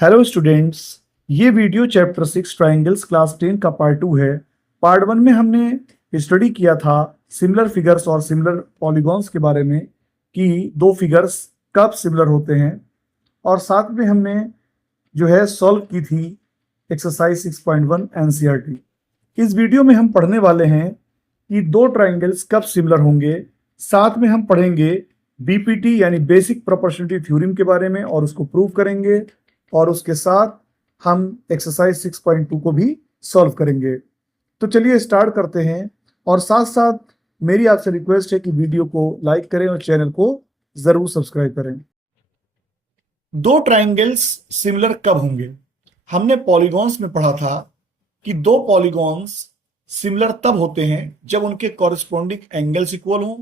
Hello students, ये video chapter 6 triangles class 10 का part 2 है। पार्ट 1 में हमने स्टडी किया था सिमिलर फिगर्स और सिमिलर पॉलीगॉन्स के बारे में कि दो फिगर्स कब सिमिलर होते हैं, और साथ में हमने जो है सॉल्व की थी एक्सरसाइज 6.1 एनसीईआरटी। इस वीडियो में हम पढ़ने वाले हैं कि दो ट्राइंगल्स कब सिमिलर होंगे। साथ में हम पढ़ेंगे बीपीटी यानी बेसिक प्रोपोर्शनलिटी थ्योरम के बारे में और उसको प्रूव करेंगे, और उसके साथ हम एक्सरसाइज 6.2 को भी सॉल्व करेंगे। तो चलिए स्टार्ट करते हैं, और साथ साथ मेरी आपसे रिक्वेस्ट है कि वीडियो को लाइक करें और चैनल को जरूर सब्सक्राइब करें। दो ट्राइंगल्स सिमिलर कब होंगे? हमने पॉलीगॉन्स में पढ़ा था कि दो पॉलीगॉन्स सिमिलर तब होते हैं जब उनके कॉरस्पॉन्डिंग एंगल्स इक्वल हों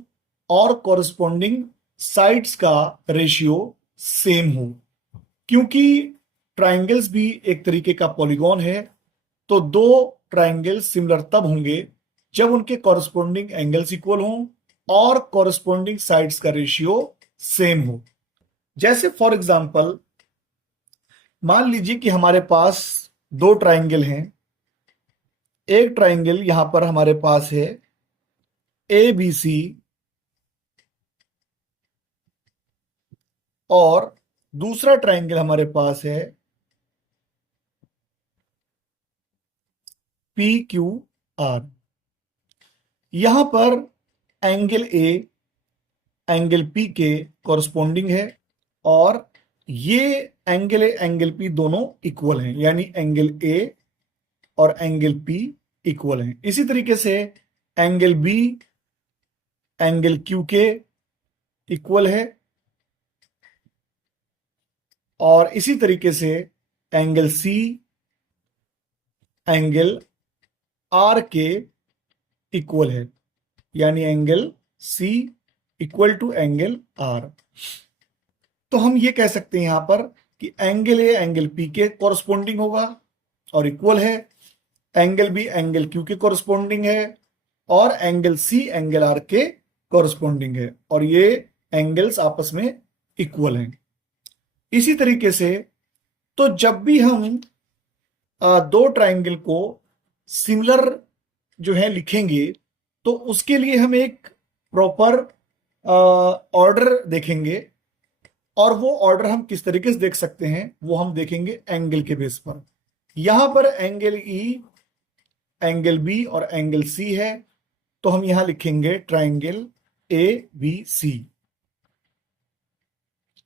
और कॉरस्पॉन्डिंग साइड्स का रेशियो सेम हो। क्योंकि ट्राइंगल्स भी एक तरीके का पॉलीगॉन है, तो दो ट्राइंगल्स सिमिलर तब होंगे जब उनके कॉरस्पॉन्डिंग एंगल्स इक्वल हों और कॉरस्पॉन्डिंग साइड्स का रेशियो सेम हो। जैसे फॉर एग्जांपल मान लीजिए कि हमारे पास दो ट्राइंगल हैं। एक ट्राइंगल यहां पर हमारे पास है ए बी सी, और दूसरा ट्राइंगल हमारे पास है पी क्यू आर। यहां पर एंगल ए एंगल पी के कॉरस्पॉन्डिंग है, और ये एंगल ए एंगल पी दोनों इक्वल हैं, यानी एंगल ए और एंगल पी इक्वल हैं। इसी तरीके से एंगल बी एंगल क्यू के इक्वल है, और इसी तरीके से एंगल सी एंगल आर के इक्वल है, यानी angle C equal to angle R. तो हम ये कह सकते हैं यहां पर कि एंगल ए एंगल पी के कॉरस्पॉन्डिंग होगा और इक्वल है, एंगल बी एंगल क्यू के कॉरस्पॉन्डिंग है, और एंगल सी एंगल आर के कॉरस्पॉन्डिंग है, और ये एंगल्स आपस में इक्वल हैं। इसी तरीके से तो जब भी हम दो ट्राइंगल को सिमिलर जो है लिखेंगे, तो उसके लिए हम एक प्रॉपर ऑर्डर देखेंगे, और वो ऑर्डर हम किस तरीके से देख सकते हैं वो हम देखेंगे एंगल के बेस पर। यहां पर एंगल ई एंगल बी और एंगल सी है, तो हम यहां लिखेंगे ट्राइंगल ए बी सी,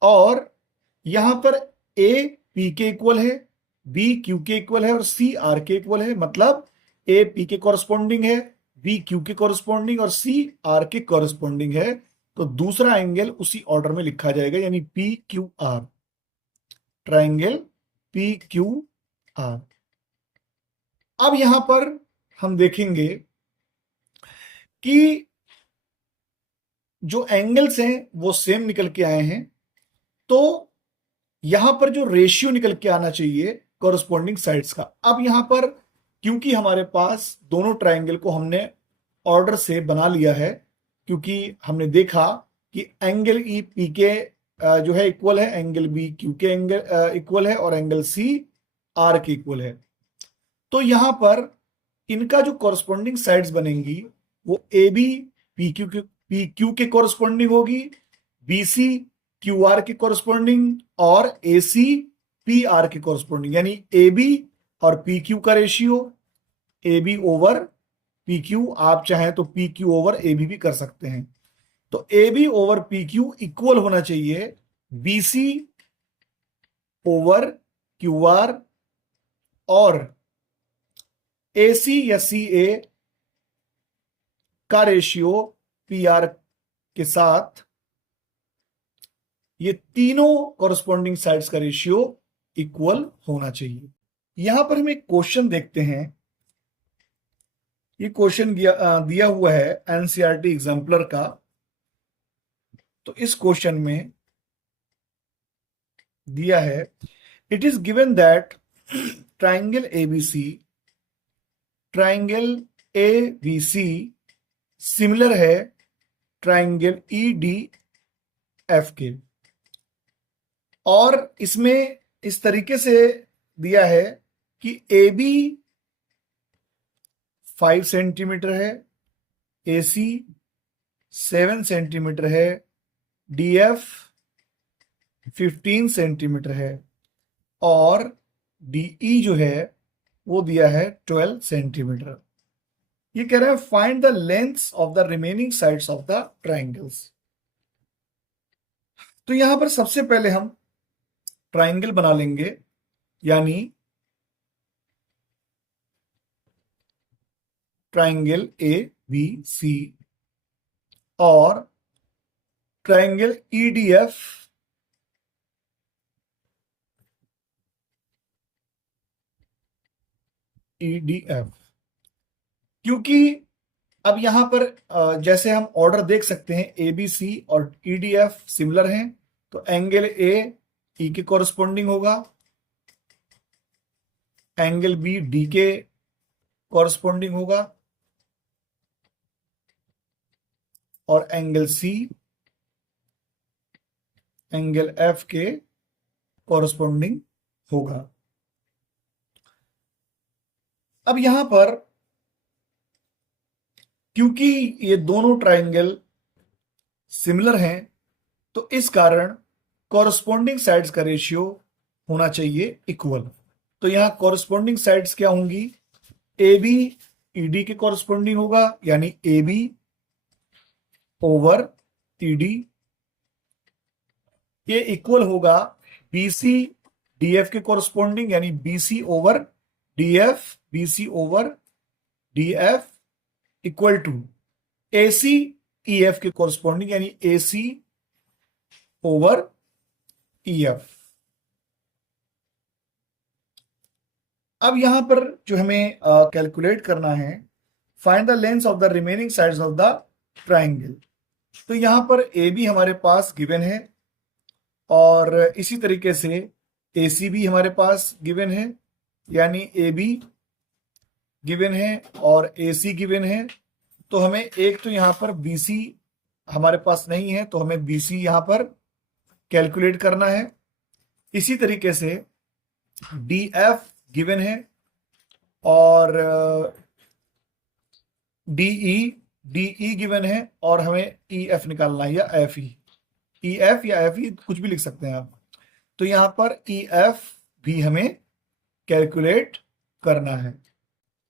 और यहां पर ए पी के इक्वल है, बी क्यू के इक्वल है और सी आर के इक्वल है। मतलब ए पी के कॉरस्पॉन्डिंग है, बी क्यू के कॉरस्पॉन्डिंग और सी आर के कॉरस्पॉन्डिंग है। तो दूसरा एंगल उसी ऑर्डर में लिखा जाएगा, यानी P Q R, triangle P Q R. अब यहां पर हम देखेंगे कि जो एंगल्स हैं वो सेम निकल के आए हैं, तो यहां पर जो रेशियो निकल के आना चाहिए कॉरस्पॉन्डिंग साइड्स का। अब यहां पर क्योंकि हमारे पास दोनों ट्राइंगल को हमने ऑर्डर से बना लिया है, क्योंकि हमने देखा कि एंगल ई पी के जो है इक्वल है, एंगल बी क्यू के एंगल इक्वल है, और एंगल सी आर के इक्वल है। तो यहां पर इनका जो कॉरस्पॉन्डिंग साइड्स बनेंगी वो ए बी पी क्यू के कॉरस्पॉन्डिंग होगी, बी सी क्यू आर के कॉरस्पॉन्डिंग, और ए सी पी आर के कॉरस्पॉन्डिंग, यानी ए बी और पी क्यू का ratio A B over P Q. आप चाहें तो P Q over A B भी कर सकते हैं। तो A B over P Q equal होना चाहिए B C over Q R, और ए सी या सी ए का रेशियो पी आर के साथ ये तीनों कॉरस्पॉन्डिंग साइड्स का रेशियो इक्वल होना चाहिए। यहां पर हम एक क्वेश्चन देखते हैं। ये क्वेश्चन दिया हुआ है एनसीईआरटी एग्जाम्पलर का। तो इस क्वेश्चन में दिया है, it is given that triangle ABC triangle A B C similar है ट्राइंगल ई डी एफ के, और इसमें इस तरीके से दिया है कि ए बी 5 सेंटीमीटर है, ए सी 7 सेंटीमीटर है, डी एफ 15 सेंटीमीटर है और डीई जो है वो दिया है 12 सेंटीमीटर। ये कह रहा है find the lengths of the remaining sides of the triangles. तो यहां पर सबसे पहले हम ट्राइंगल बना लेंगे, यानी ट्राइंगल ए बी सी और ट्राइंगल ईडीएफ ईडीएफ। क्योंकि अब यहां पर जैसे हम ऑर्डर देख सकते हैं, ए बी सी और ईडीएफ सिमिलर हैं, तो एंगल ए ई के कॉरस्पॉन्डिंग होगा, एंगल बी डी के कॉरस्पॉन्डिंग होगा और एंगल सी एंगल एफ के कॉरस्पॉन्डिंग होगा। अब यहां पर क्योंकि ये दोनों ट्राइंगल सिमिलर हैं, तो इस कारण कॉरस्पॉन्डिंग साइड्स का रेशियो होना चाहिए इक्वल। तो यहां कॉरस्पॉन्डिंग साइड्स क्या होंगी, ए बी ईडी के कॉरस्पॉन्डिंग होगा, यानी ए बी ओवर ईडी। ये इक्वल होगा बीसी डीएफ के कॉरस्पॉन्डिंग, यानी BC over DF, BC over DF equal to AC EF के कॉरस्पॉन्डिंग, यानी एसी ओवर ईएफ। अब यहां पर जो हमें कैलकुलेट करना है, find the length of the remaining sides of the triangle. तो यहां पर ए बी हमारे पास गिवन है और इसी तरीके से ए सी भी हमारे पास गिवन है, यानी ए बी गिवन है और ए सी गिवन है। तो हमें एक तो यहां पर बी सी हमारे पास नहीं है, तो हमें बी सी यहां पर कैलकुलेट करना है। इसी तरीके से डी एफ गिवन है और डीई गिवन है और हमें ई एफ निकालना है, या एफ ई एफ या एफ ई कुछ भी लिख सकते हैं आप। तो यहां पर ई एफ भी हमें कैलकुलेट करना है।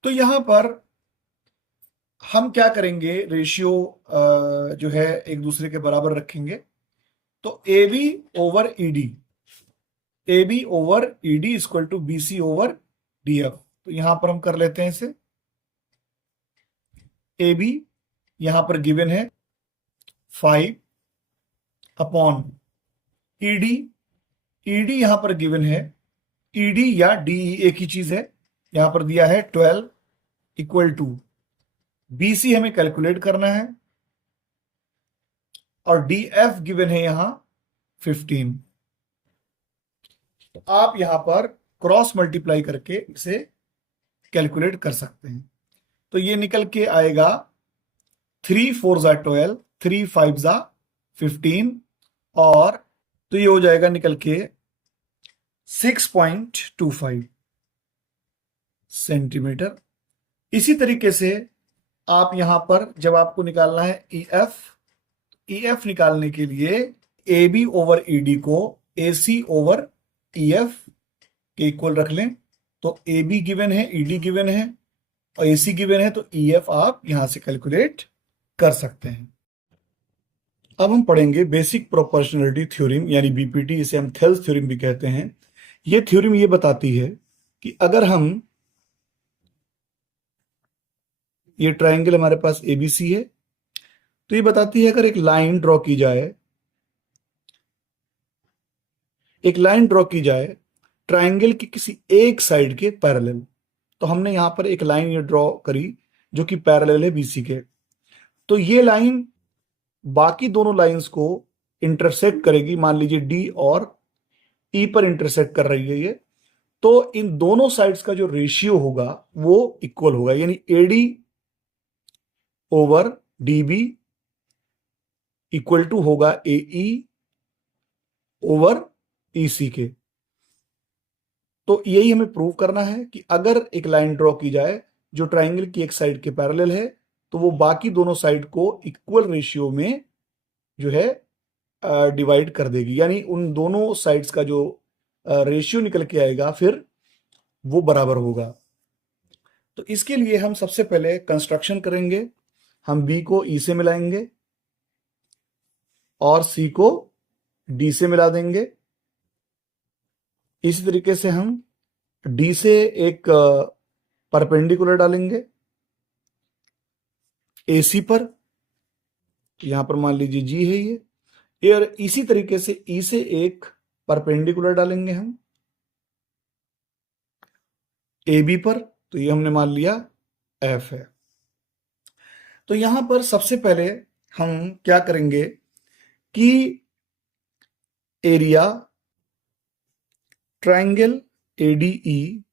तो यहां पर हम क्या करेंगे, रेशियो जो है एक दूसरे के बराबर रखेंगे। तो A B over ED, A B over ED equal to B C over D F. तो यहां पर हम कर लेते हैं इसे। ए बी यहां पर गिवन है 5 अपॉन ईडी, ईडी यहां पर गिवन है, ईडी या डीई एक ही चीज है, यहां पर दिया है 12 इक्वल टू बीसी हमें कैलकुलेट करना है और डीएफ गिवन है यहां 15। तो आप यहां पर क्रॉस मल्टीप्लाई करके इसे कैलकुलेट कर सकते हैं। तो ये निकल के आएगा 3 4 जा 12, 3 5 जा 15 और तो ये हो जाएगा निकल के 6.25 सेंटीमीटर। इसी तरीके से आप यहां पर जब आपको निकालना है ईएफ निकालने के लिए ए बी ओवर ईडी को ए सी ओवर ईएफ के इक्वल रख लें। तो ए बी गिवन है, ईडी गिवन है और ए सी गिवन है, तो ईएफ आप यहां से कैलकुलेट कर सकते हैं। अब हम पढ़ेंगे बेसिक प्रोपोर्शनलिटी थ्योरम, यानी बीपीटी, इसे हम थेल्स थ्योरम भी कहते हैं। यह थ्योरम ये बताती है कि अगर हम, ये ट्राइंगल हमारे पास एबीसी है, तो ये बताती है अगर एक लाइन ड्रॉ की जाए, एक लाइन ड्रॉ की जाए ट्राइंगल की किसी एक साइड के पैरेलल। तो हमने यहां पर एक लाइन ये ड्रॉ करी जो कि पैरेलल है बीसी के। तो ये लाइन बाकी दोनों लाइंस को इंटरसेक्ट करेगी, मान लीजिए डी और ई पर इंटरसेक्ट कर रही है ये, तो इन दोनों साइड्स का जो रेशियो होगा वो इक्वल होगा, यानी AD over DB equal to होगा एई ओवर ईसी के। तो यहां पर हम क्या करेंगे, रेशियो जो है एक दूसरे के बराबर रखेंगे। तो A B over ED equal to B C over D F. तो यहां पर क्योंकि ये दोनों ट्राइंगल सिमिलर हैं, तो हम क्या करेंगे, तो यही हमें प्रूव करना है कि अगर एक लाइन ड्रॉ की जाए जो ट्राइंगल की एक साइड के पैरेलल है, तो वो बाकी दोनों साइड को इक्वल रेशियो में जो है डिवाइड कर देगी, यानी उन दोनों साइड्स का जो रेशियो निकल के आएगा फिर वो बराबर होगा। तो इसके लिए हम सबसे पहले कंस्ट्रक्शन करेंगे। हम बी को ई से मिलाएंगे और सी को डी से मिला देंगे। इसी तरीके से हम डी से एक परपेंडिकुलर डालेंगे एसी पर, यहां पर मान लीजिए जी है ये, और इसी तरीके से ई से एक परपेंडिकुलर डालेंगे हम ए बी पर, तो ये हमने मान लिया एफ है। तो यहां पर सबसे पहले हम क्या करेंगे कि एरिया ट्राइंगल एडीई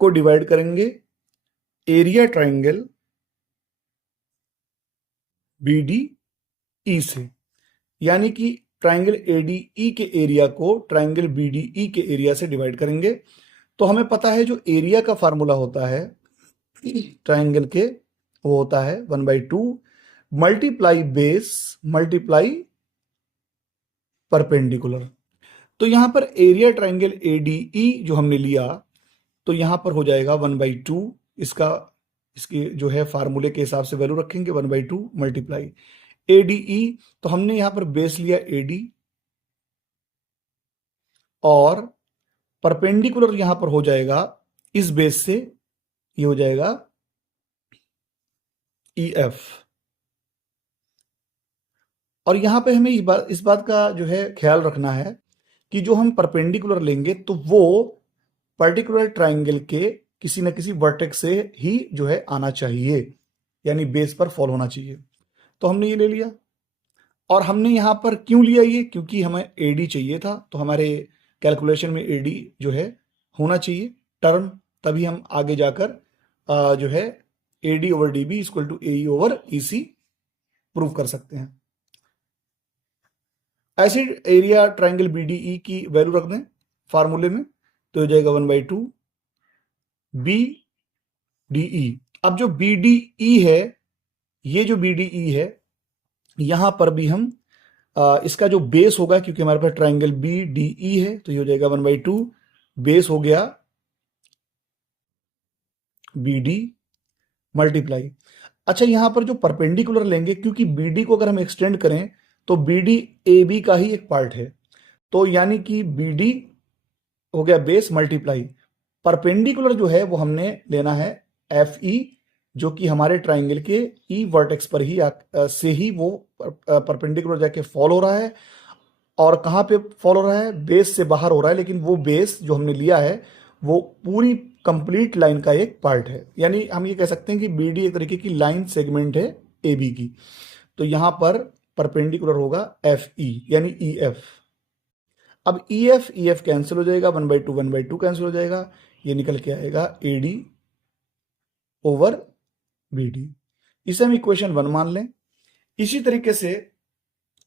को डिवाइड करेंगे एरिया ट्राइंगल बीडीई से, यानी कि ट्राइंगल एडीई के एरिया को ट्राइंगल बीडीई के एरिया से डिवाइड करेंगे। तो हमें पता है जो एरिया का फार्मूला होता है ट्राइंगल के, वो होता है 1/2 मल्टीप्लाई बेस मल्टीप्लाई परपेंडिकुलर। तो यहां पर एरिया ट्राइंगल एडीई जो हमने लिया, तो यहां पर हो जाएगा 1/2, इसके जो है फार्मूले के हिसाब से वैल्यू रखेंगे 1/2 मल्टीप्लाई एडीई। तो हमने यहां पर बेस लिया एडी और परपेंडिकुलर यहां पर हो जाएगा इस बेस से, ये हो जाएगा EF। और यहां पे हमें इस बात का जो है ख्याल रखना है कि जो हम परपेंडिकुलर लेंगे तो वो पर्टिकुलर ट्राइंगल के किसी न किसी वर्टेक्स से ही जो है आना चाहिए, यानी बेस पर फॉल होना चाहिए। तो हमने ये ले लिया, और हमने यहां पर क्यों लिया ये, क्योंकि हमें AD चाहिए था, तो हमारे कैलकुलेशन में AD जो है होना चाहिए टर्म, तभी हम आगे जाकर जो है AD/DB = AE/EC प्रूव कर सकते हैं। ऐसे एरिया ट्राइंगल BDE की वैल्यू रख दें फार्मूले में, तो हो जाएगा 1/2 BDE। अब जो BDE है, ये जो BDE है, यहां पर भी हम इसका जो बेस होगा, क्योंकि हमारे पास ट्राइंगल BDE है, तो ये हो जाएगा 1/2 बेस हो गया BD मल्टीप्लाई। अच्छा, यहां पर जो परपेंडिकुलर लेंगे, क्योंकि BD को अगर हम एक्सटेंड करें तो BD AB का ही एक पार्ट है, तो यानी कि BD हो गया बेस मल्टीप्लाई परपेंडिकुलर जो है वो हमने लेना है FE, जो कि हमारे ट्राइंगल के ई वर्टेक्स पर ही से ही वो परपेंडिकुलर जाके फॉल हो रहा है। और कहाँ पे फॉल हो रहा है, बेस से बाहर हो रहा है, लेकिन वो बेस जो हमने लिया है वो पूरी कंप्लीट लाइन का एक पार्ट है, यानी हम ये कह सकते हैं कि BD एक तरीके की लाइन सेगमेंट है AB की। तो यहां पर परपेंडिकुलर होगा FE यानी EF। अब EF कैंसिल हो जाएगा, 1/2 कैंसिल हो जाएगा, ये निकल के आएगा AD/BD। इसे हम इक्वेशन 1 मान लें। इसी तरीके से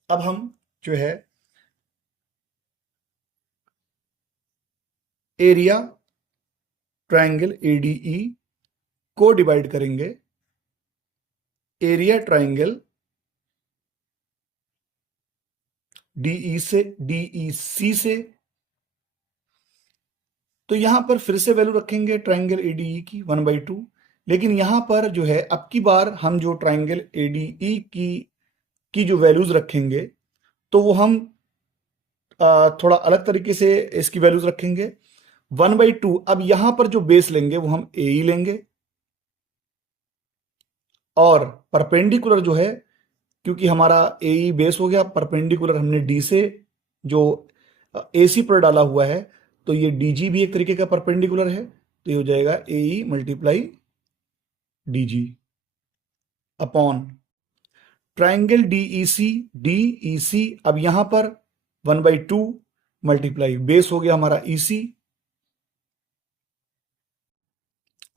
अब हम जो है एरिया ट्राइंगल ADE को डिवाइड करेंगे एरिया ट्राइंगल DEC से। तो यहां पर फिर से वैल्यू रखेंगे ट्राइंगल ADE की 1/2, लेकिन यहां पर जो है अब की बार हम जो ट्राइंगल ADE की जो वैल्यूज रखेंगे, तो वो हम थोड़ा अलग तरीके से इसकी वैल्यूज रखेंगे 1/2। अब यहां पर जो बेस लेंगे वो हम AE लेंगे, और परपेंडिकुलर जो है, क्योंकि हमारा AE बेस हो गया, परपेंडिकुलर हमने D से जो AC पर डाला हुआ है, तो ये DG भी एक तरीके का परपेंडिकुलर है, तो ये हो जाएगा AE × DG upon triangle DEC। अब यहां पर 1/2 मल्टीप्लाई बेस हो गया हमारा EC,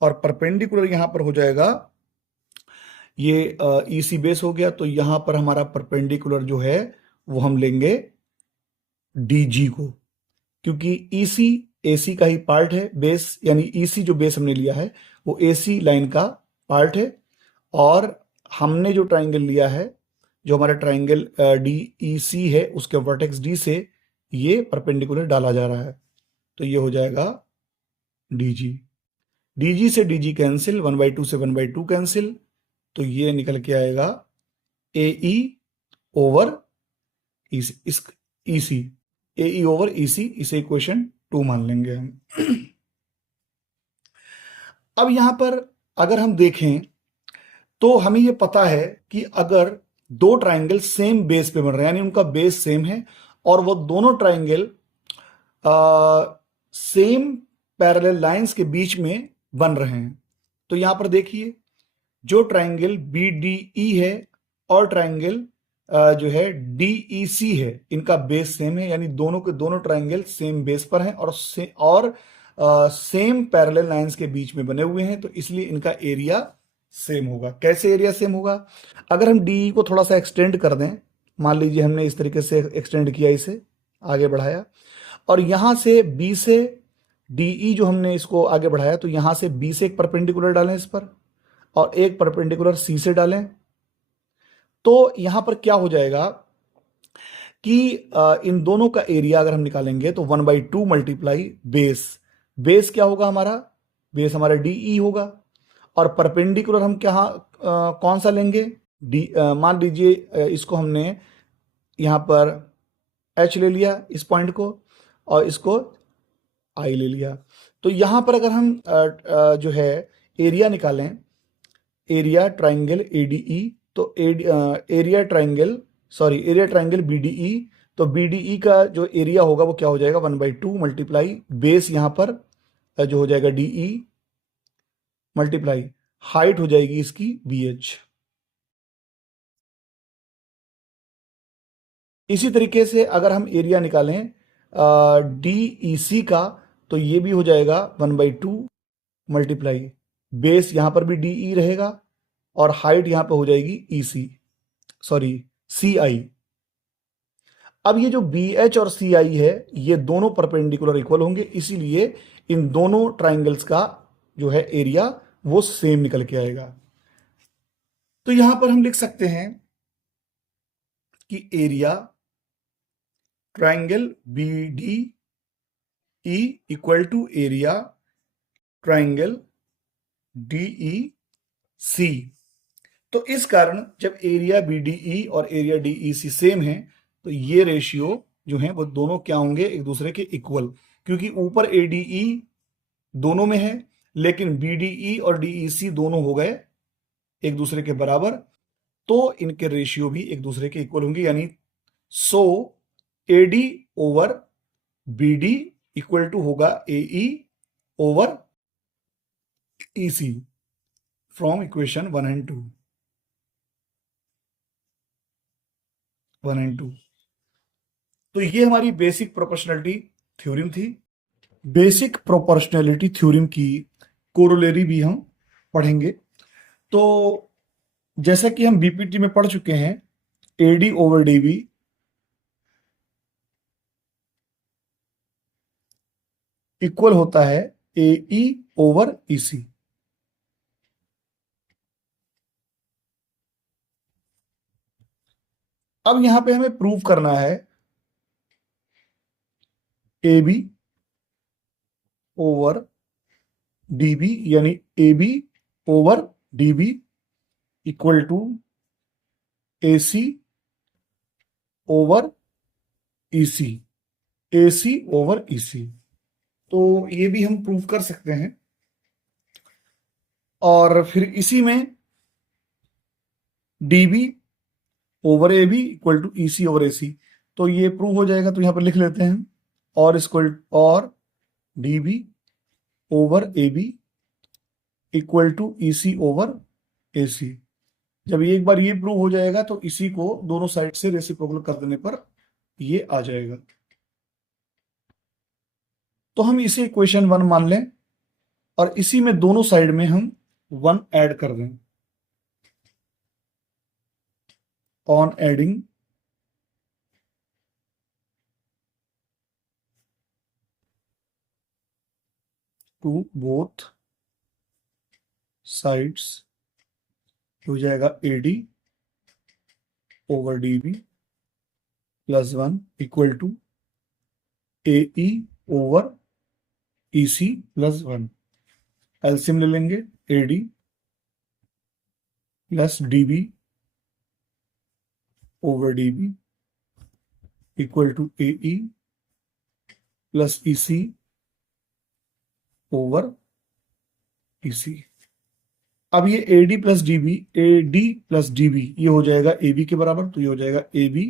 और परपेंडिकुलर यहां पर हो जाएगा ये EC बेस हो गया, तो यहां पर हमारा परपेंडिकुलर जो है वो हम लेंगे DG को, क्योंकि EC AC का ही पार्ट है, बेस यानी EC जो बेस हमने लिया है वो AC लाइन का पार्ट है, और हमने जो ट्राइंगल लिया है, जो हमारा ट्राइंगल DEC है, उसके वर्टेक्स D से ये परपेंडिकुलर डाला जा रहा है, तो ये हो जाएगा DG। DG से DG कैंसिल, 1/2 से 1/2 कैंसिल, तो ये निकल के आएगा AE over EC, AE over EC, इसे इक्वेशन 2 मान लेंगे हम। अब यहां पर अगर हम देखें तो हमें यह पता है कि अगर दो ट्राइंगल सेम बेस पे बन रहे हैं, यानी उनका बेस सेम है और वो दोनों ट्राइंगल सेम पैरेलल लाइंस के बीच में बन रहे हैं, तो यहां पर देखिए जो ट्राइंगल BDE है और ट्राइंगल जो है DEC है, इनका बेस सेम है, यानी दोनों के दोनों ट्राइंगल सेम बेस पर हैं और सेम पैरेलल लाइंस के बीच में बने हुए हैं, तो इसलिए इनका एरिया सेम होगा। कैसे एरिया सेम होगा? अगर हम DE को थोड़ा सा एक्सटेंड कर दें, मान लीजिए हमने इस तरीके से एक्सटेंड किया, इसे आगे बढ़ाया, और यहां से B से DE जो हमने इसको आगे बढ़ाया, तो यहां से B से एक परपेंडिकुलर डालें इस पर, और एक परपेंडिकुलर C से डालें, तो यहां पर क्या हो जाएगा कि इन दोनों का एरिया अगर हम निकालेंगे तो 1/2 मल्टीप्लाई बेस क्या होगा हमारा? बेस हमारा DE होगा, और परपेंडिकुलर हम क्या कौन सा लेंगे? मान लीजिए इसको हमने यहां पर H ले लिया, इस पॉइंट को, और इसको I ले लिया, तो यहां पर अगर हम जो है एरिया निकालें, एरिया ट्राइंगल ADE, तो एरिया ट्राइंगल BDE, तो BDE का जो एरिया होगा वो क्या हो जाएगा? 1/2 मल्टीप्लाई बेस यहां पर जो हो जाएगा DE, मल्टीप्लाई हाइट हो जाएगी इसकी BH। इसी तरीके से अगर हम एरिया निकालें DEC का, तो ये भी हो जाएगा 1/2 मल्टीप्लाई बेस, यहां पर भी DE रहेगा और हाइट यहां पर हो जाएगी CI। अब ये जो BH और CI है, ये दोनों परपेंडिकुलर इक्वल होंगे, इसीलिए इन दोनों ट्राइंगल्स का जो है एरिया वो सेम निकल के आएगा। तो यहां पर हम लिख सकते हैं कि area triangle BDE equal to area triangle DEC। तो इस कारण जब एरिया BDE और एरिया DEC सेम है, तो ये रेशियो जो है वो दोनों क्या होंगे? एक दूसरे के इक्वल, क्योंकि ऊपर ADE दोनों में है, लेकिन BDE और DEC दोनों हो गए एक दूसरे के बराबर, तो इनके रेशियो भी एक दूसरे के इक्वल होंगे, यानी AD over BD equal to होगा AE over EC from equation 1 and 2। तो ये हमारी बेसिक प्रोपोर्शनैलिटी थ्योरम थी। बेसिक प्रोपोर्शनैलिटी थ्योरम की कोरोलरी भी हम पढ़ेंगे। तो जैसा कि हम BPT में पढ़ चुके हैं, AD ओवर DB इक्वल होता है AE ओवर EC। अब यहां पे हमें प्रूव करना है AB ओवर DB, यानी AB over DB equal to AC over EC, AC over EC। तो ये भी हम प्रूव कर सकते हैं, और फिर इसी में DB over AB equal to EC over AC, तो ये प्रूव हो जाएगा। तो यहां पर लिख लेते हैं और DB over AB equal to EC over AC। जब एक बार ये प्रूव हो जाएगा, तो इसी को दोनों साइड से रेसिप्रोकल कर देने पर ये आ जाएगा। तो हम इसे इक्वेशन 1 मान लें, और इसी में दोनों साइड में हम 1 ऐड कर दें। On adding, to both sides हो जाएगा AD over DB plus 1 equal to AE over EC plus 1। LCM ले लेंगे, AD plus DB over DB equal to AE plus EC over EC। अब ये AD प्लस DB ये हो जाएगा AB के बराबर, तो ये हो जाएगा AB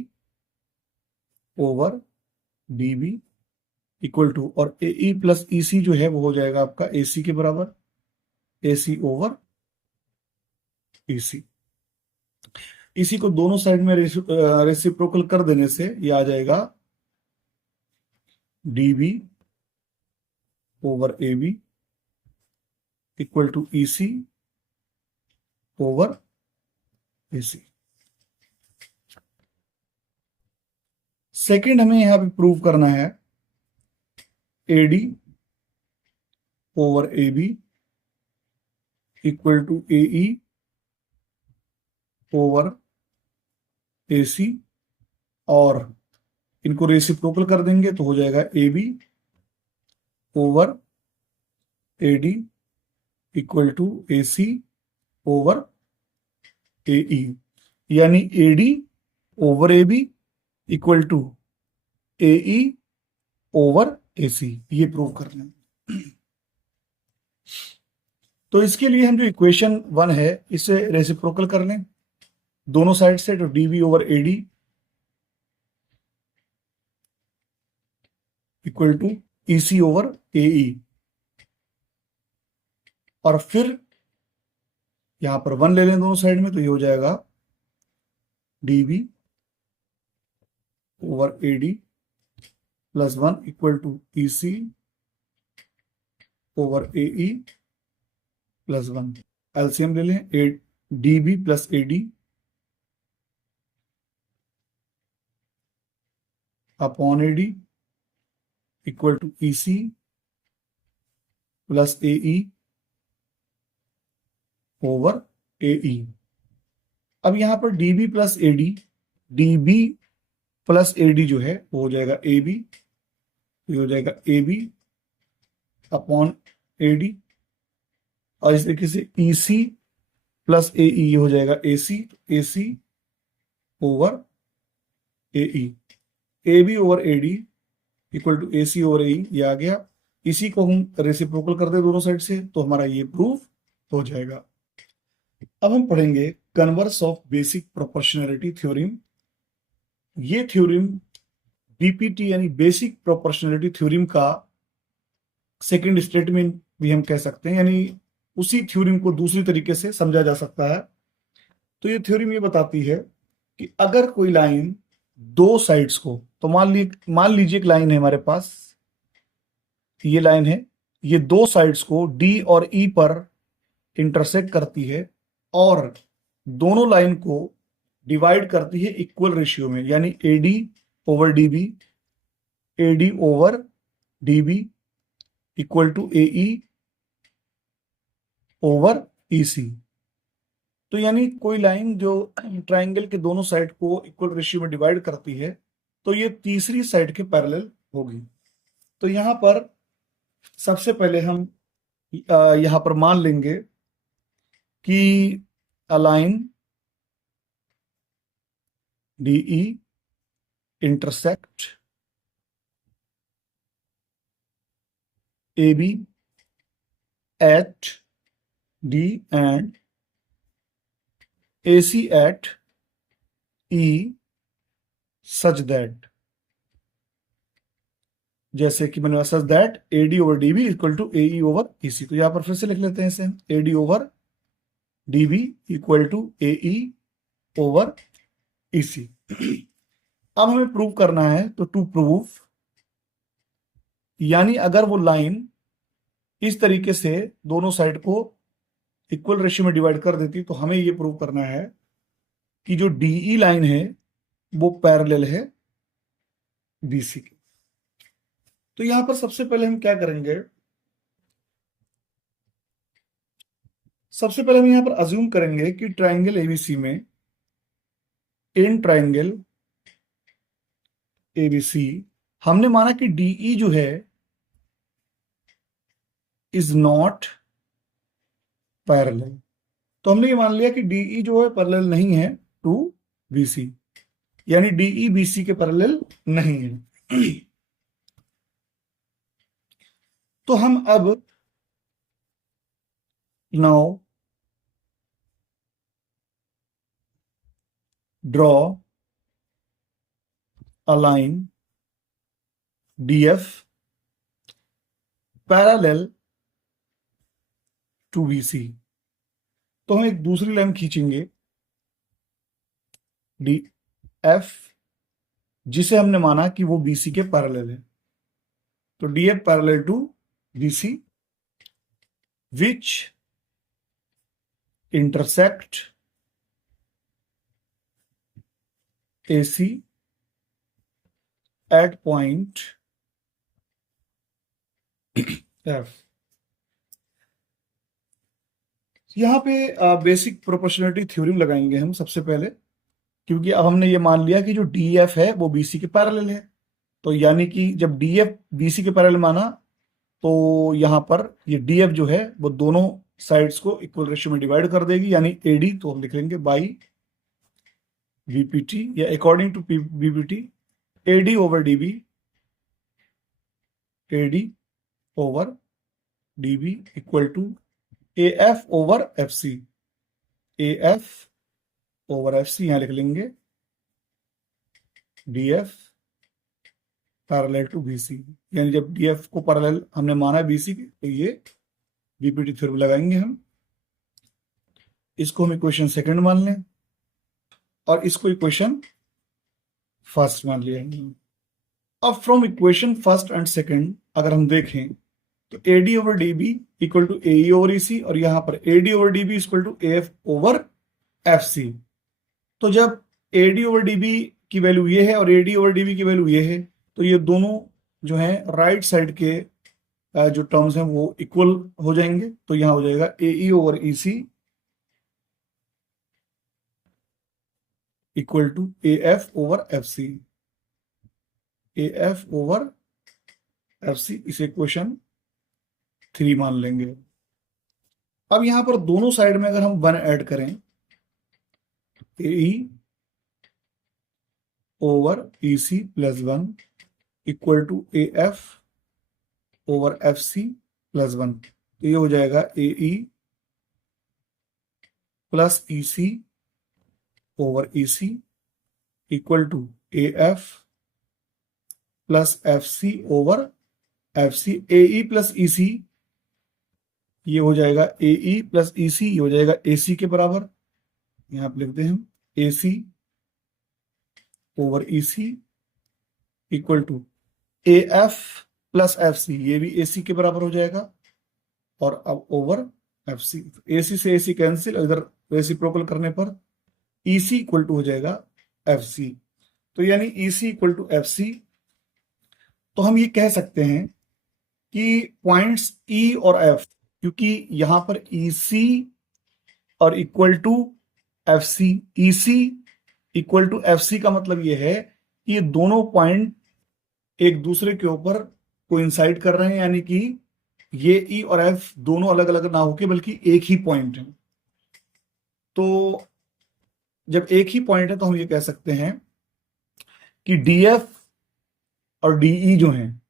over DB equal to, और AE प्लस EC जो है वो हो जाएगा आपका AC के बराबर, AC ओवर EC। इसी को दोनों साइड में रेसिप्रोकल कर देने से ये आ जाएगा DB over AB equal to EC over AC। Second हमें यहां पे प्रूव करना है AD over AB equal to AE over AC, और इनको रेसिप्रोकल कर देंगे तो हो जाएगा AB over AD equal to AC over AE, यानी AD over AB equal to AE over AC, ये प्रूव करना है। तो इसके लिए हम जो इक्वेशन 1 है इसे रेसिप्रोकल कर लें दोनों साइड से, तो DB over AD equal to EC over AE, और फिर यहां पर 1 ले लें दोनों साइड में, तो ये हो जाएगा DB over AD plus 1 equal to EC over AE plus 1। LCM ले लें, DB plus AD upon AD equal to EC plus AE over AE। अब यहां पर DB प्लस AD जो है वो हो जाएगा AB, ये हो जाएगा AB अपॉन AD, और इस तरीके से EC प्लस AE ये हो जाएगा AC over AE। AB over AD equal to AC over AE ये आ गया। इसी को हम रेसिप्रोकल कर दे दोनों साइड से तो हमारा ये प्रूफ हो जाएगा। अब हम पढ़ेंगे converse of basic proportionality theorem. ये थ्योरम BPT यानी बेसिक प्रोपोर्शनैलिटी थ्योरम का सेकंड स्टेटमेंट भी हम कह सकते हैं, यानी उसी थ्योरम को दूसरी तरीके से समझा जा सकता है। तो ये थ्योरम ये बताती है कि अगर कोई लाइन दो साइड्स को, तो मान लीजिए एक लाइन है हमारे पास, ये लाइन है, ये दो साइड्स को D और E पर इंटरसेक्ट करती है और दोनों लाइन को डिवाइड करती है इक्वल रेशियो में, यानी AD over DB, AD over DB equal to AE over EC। तो यानी कोई लाइन जो ट्राइंगल के दोनों साइड को इक्वल रेशियो में डिवाइड करती है तो ये तीसरी साइड के पैरेलल होगी। तो यहां पर सबसे पहले हम यहां पर मान लेंगे कि a line DE intersect AB at D and AC at E such that, जैसे कि मैंने such that AD over DB equal to AE over EC। तो यहां पर फिर से लिख लेते हैं इसे, AD over DB equal to AE over EC। अब हमें प्रूव करना है, तो टू प्रूव, यानी अगर वो लाइन इस तरीके से दोनों साइड को इक्वल रेशियो में डिवाइड कर देती तो हमें ये प्रूव करना है कि जो DE लाइन है वो पैरेलल है BC के। तो यहां पर सबसे पहले हम क्या करेंगे, सबसे पहले हम यहाँ पर अज्यूम करेंगे कि ट्राइंगल एबीसी में, इन ट्राइंगल एबीसी हमने माना कि डीई जो है इज नॉट पैरेलल। तो हमने ये मान लिया कि डीई जो है पैरेलल नहीं है टू बीसी, यानी डीई बीसी के पैरेलल नहीं है। तो हम अब now draw a line DF parallel to BC. तो हम एक दूसरी लाइन खींचेंगे डी एफ, जिसे हमने माना कि वो बीसी के पैरेलल है। तो D F parallel to BC which intersect AC at point F। यहां पे बेसिक प्रोपोर्शनलिटी थ्योरम लगाएंगे हम सबसे पहले, क्योंकि अब हमने ये मान लिया कि जो DF है वो BC के पैरेलल है। तो यानी कि जब DF BC के पैरेलल माना, तो यहां पर ये DF जो है वो दोनों साइड्स को इक्वल रेशियो में डिवाइड कर देगी, यानी AD तो हम लिख लेंगे बाई VPT या according to VPT AD over DB, AD over DB equal to AF over FC, AF over FC यहां लिख लेंगे DF पैरेलल टू BC। यानी जब DF को पैरेलल हमने माना BC के, तो ये VPT थ्योरम लगाएंगे हम। इसको हम इक्वेशन सेकंड मान लें और इसको इक्वेशन फर्स्ट मान लिया। अब from equation first and second अगर हम देखें तो AD over DB equal to AE over EC, और यहां पर AD over DB equal to AF over FC। तो जब AD ओवर DB की वैल्यू ये है और AD ओवर DB की वैल्यू ये है, तो ये दोनों जो है राइट साइड के जो टर्म्स हैं वो इक्वल हो जाएंगे। तो यहां हो जाएगा AE over EC equal to AF over FC, AF over FC, इसे इक्वेशन 3 मान लेंगे। अब यहां पर दोनों साइड में अगर हम 1 ऐड करें, AE over EC plus 1 equal to AF over FC plus 1, तो ये हो जाएगा AE plus EC over EC equal to AF plus FC over FC। AE plus EC ये हो जाएगा AE प्लस EC, ये हो जाएगा AC के बराबर। यहां पर लिखते हैं हम AC over EC equal to AF plus FC, ये भी AC के बराबर हो जाएगा, और अब ओवर FC। AC से AC कैंसिल, इधर रेसिप्रोकल करने पर EC इक्वल टू हो जाएगा FC। तो यानी EC इक्वल टू FC। तो हम ये कह सकते हैं कि पॉइंट्स E और F, क्योंकि यहां पर EC और equal to FC, EC equal to FC का मतलब ये है कि ये दोनों पॉइंट एक दूसरे के ऊपर कोइंसाइड कर रहे हैं, यानी कि ये E और F दोनों अलग अलग ना होके बल्कि एक ही पॉइंट है। तो जब एक ही पॉइंट है तो हम ये कह सकते हैं कि DF और DE जो हैं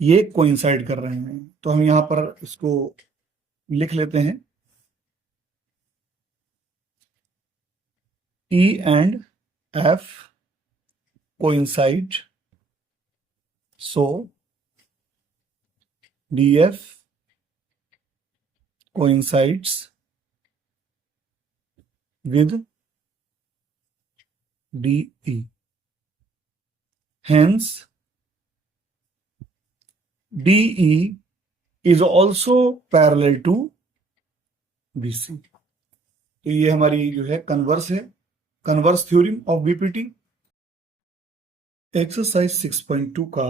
ये कोइंसाइड कर रहे हैं। तो हम यहां पर इसको लिख लेते हैं, E and F coincide, so DF coincides with DE, hence DE is also parallel to BC। तो ये हमारी जो है कन्वर्स है, converse theorem of BPT. Exercise 6.2 का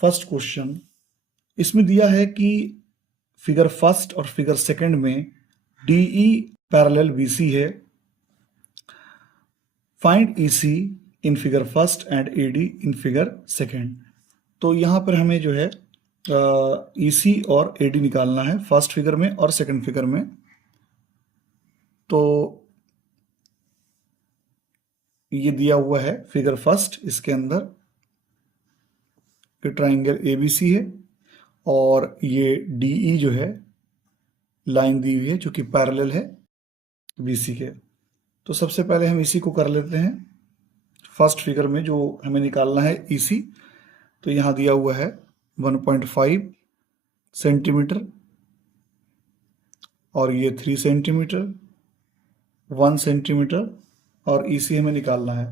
फर्स्ट क्वेश्चन, इसमें दिया है कि फिगर फर्स्ट और फिगर सेकंड में DE पैरेलल BC है, find EC in figure first and AD in figure second. तो यहाँ पर हमें जो है EC और AD निकालना है फर्स्ट फिगर में और सेकंड फिगर में। तो ये दिया हुआ है फिगर फर्स्ट, इसके अंदर ट्राइंगल ABC है और ये DE जो है लाइन दी हुई है जो कि पैरेलल है BC के। तो सबसे पहले हम इसी को कर लेते हैं फर्स्ट फिगर में जो हमें निकालना है EC। तो यहाँ दिया हुआ है 1.5 सेंटीमीटर और ये 3 सेंटीमीटर, 1 सेंटीमीटर और EC हमें निकालना है।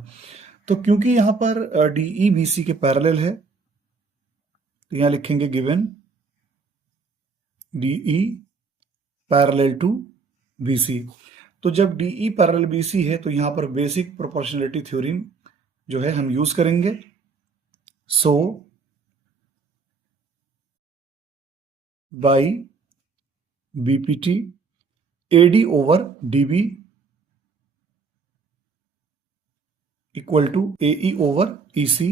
तो क्योंकि यहाँ पर DE BC के पैरेलल है तो यहाँ लिखेंगे given DE parallel to BC। तो जब DE पैरेलल BC है तो यहाँ पर बेसिक प्रोपोर्शनलिटी थ्योरम जो है हम यूज करेंगे। So by BPT AD over DB equal to AE over EC,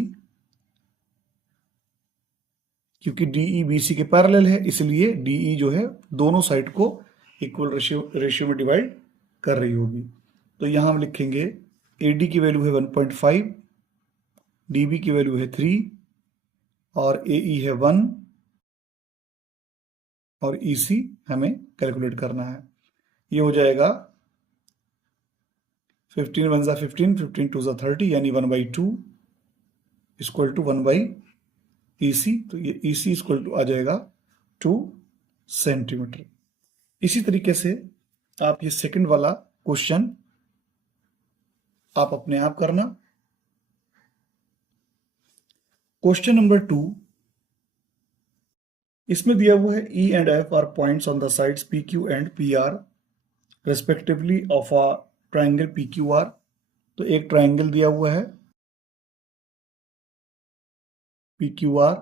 क्योंकि DE BC के पैरेलल है इसलिए DE जो है दोनों साइड को इक्वल रेशियो में डिवाइड कर रही होगी। तो यहां हम लिखेंगे AD की वैल्यू है 1.5, DB की वैल्यू है 3 और AE है 1 और EC हमें कैलकुलेट करना है। ये हो जाएगा 15 1 जा 15, 15 2 जा 30 यानी 1/2 इक्वल टू 1/EC। तो ये EC इक्वल टू आ जाएगा 2 सेंटीमीटर। इसी तरीके से आप ये सेकंड वाला क्वेश्चन आप अपने आप करना। क्वेश्चन नंबर 2, इसमें दिया हुआ है E and F are points on the sides PQ and PR respectively of a triangle PQR। तो एक ट्राइंगल दिया हुआ है PQR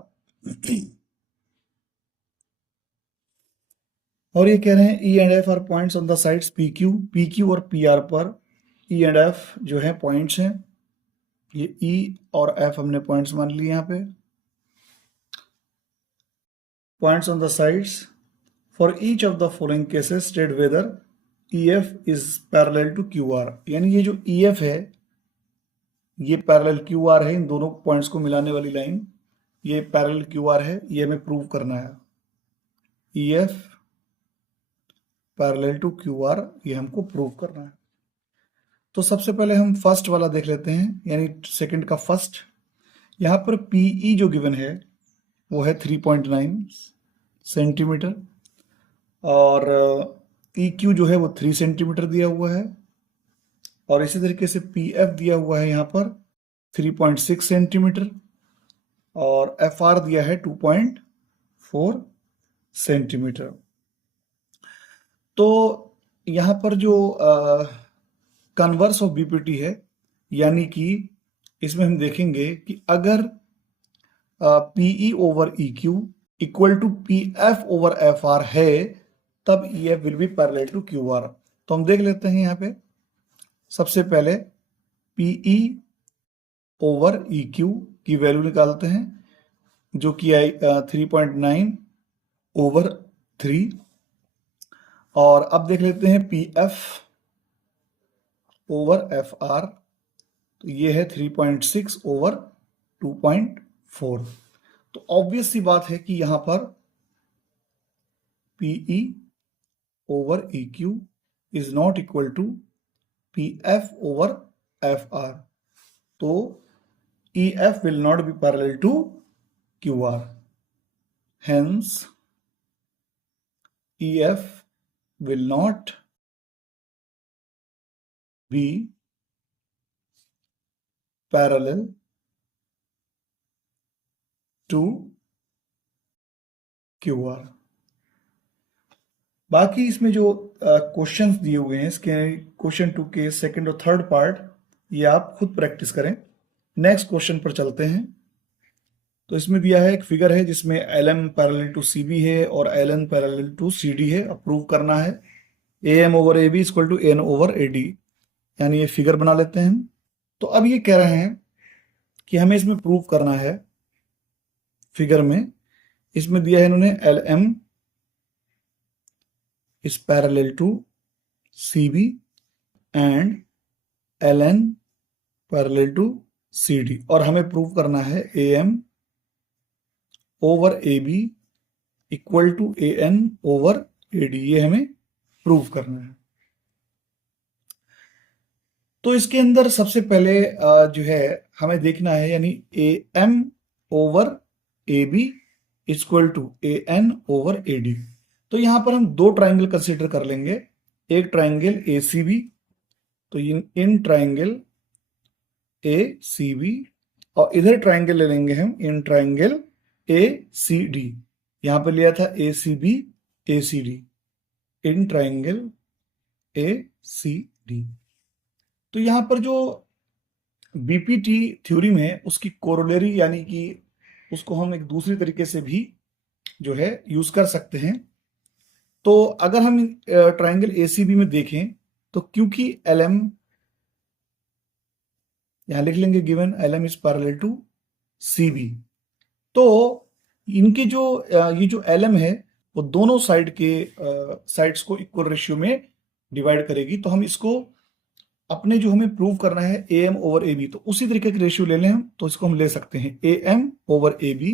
और ये कह रहे हैं E and F are points on the sides PQ और PR पर E and F जो है पॉइंट्स हैं। ये E और F हमने पॉइंट्स मान लिए यहाँ पे। Points on the sides for each of the following cases state whether EF is parallel to QR। यानी ये जो EF है ये पैरेलल QR है, इन दोनों पॉइंट्स को मिलाने वाली लाइन ये पैरेलल QR है, ये हमें प्रूव करना है। EF पैरेलल टू QR ये हमको प्रूव करना है। तो सबसे पहले हम फर्स्ट वाला देख लेते हैं, यानी सेकंड का फर्स्ट। यहाँ पर PE जो गिवन है वो है 3.9 सेंटीमीटर और EQ जो है वो 3 सेंटीमीटर दिया हुआ है और इसी तरीके से PF दिया हुआ है यहाँ पर 3.6 सेंटीमीटर और FR दिया है 2.4 सेंटीमीटर। तो यहाँ पर जो कन्वर्स ऑफ BPT है, यानी कि इसमें हम देखेंगे कि अगर PE over EQ equal to PF over FR है तब EF will be parallel to QR। तो हम देख लेते हैं यहाँ पे सबसे पहले PE ओवर EQ की वैल्यू निकालते हैं जो कि आई 3.9 ओवर 3 और अब देख लेते हैं PF ओवर FR, तो ये है 3.6 ओवर 2.4। तो ऑब्वियस सी बात है कि यहां पर PE over EQ is not equal to PF over FR। तो EF will not be parallel to QR. Hence, EF will not be parallel to QR। बाकी इसमें जो क्वेश्चंस दिए हुए हैं इसके क्वेश्चन 2 के सेकंड और थर्ड पार्ट ये आप खुद प्रैक्टिस करें। नेक्स्ट क्वेश्चन पर चलते हैं। तो इसमें दिया है एक फिगर है जिसमें LM पैरेलल टू CB है और LN पैरेलल टू CD है, अप्रूव करना है। A M over A B equal to N over A D, यानी ये फिगर बना लेते हैं हम। तो अब ये कह रहे हैं कि हमें इसमें प्रूव करना है, फिगर में इसमें दिया है इन्होंने L M is parallel to C B and L N parallel to C D, और हमें प्रूव करना है A M over A B equal to A N over A D, ये हमें प्रूव करना है। तो इसके अंदर सबसे पहले जो है हमें देखना है, यानी A M over A B equal to A N over A D. तो यहां पर हम दो ट्राइंगल कंसीडर कर लेंगे, एक ट्राइंगल ए सी बी, तो इन ट्राइंगल ए सी बी, और इधर ट्राइंगल ले लेंगे हम इन ट्राइंगल ए सी डी। यहां पर लिया था A C B A C D, in triangle A C D. तो यहां पर जो बीपीटी थ्योरी में है उसकी कोरोलरी, यानी कि उसको हम एक दूसरी तरीके से भी जो है यूज कर सकते हैं। तो अगर हम ट्राइंगल एसीबी में देखें तो क्योंकि एल एम, यहां लिख लेंगे given L M is parallel to C B, तो इनके जो ये जो एल एम है वो दोनों साइड के साइड्स को इक्वल रेशियो में डिवाइड करेगी। तो हम इसको अपने जो हमें प्रूव करना है A M over A B, तो उसी तरीके के रेशियो ले लें हम, तो इसको हम ले सकते हैं A M over A B.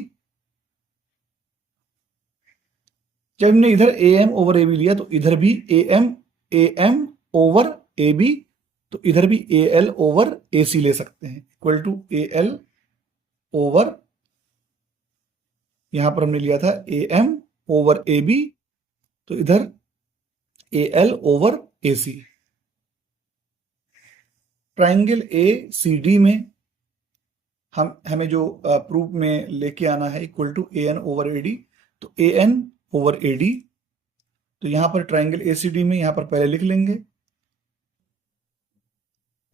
जब हमने इधर A M over A B लिया तो इधर भी A M over A B, तो इधर भी ए एल ओवर ए सी ले सकते हैं, equal to A L over, यहां पर हमने लिया था A M over A B, तो इधर A L over A C. Triangle A C D में हमें जो प्रूफ में लेके आना है equal to A N over A D, तो A N over A D, तो यहां पर ट्राइंगल ए सी डी में यहां पर पहले लिख लेंगे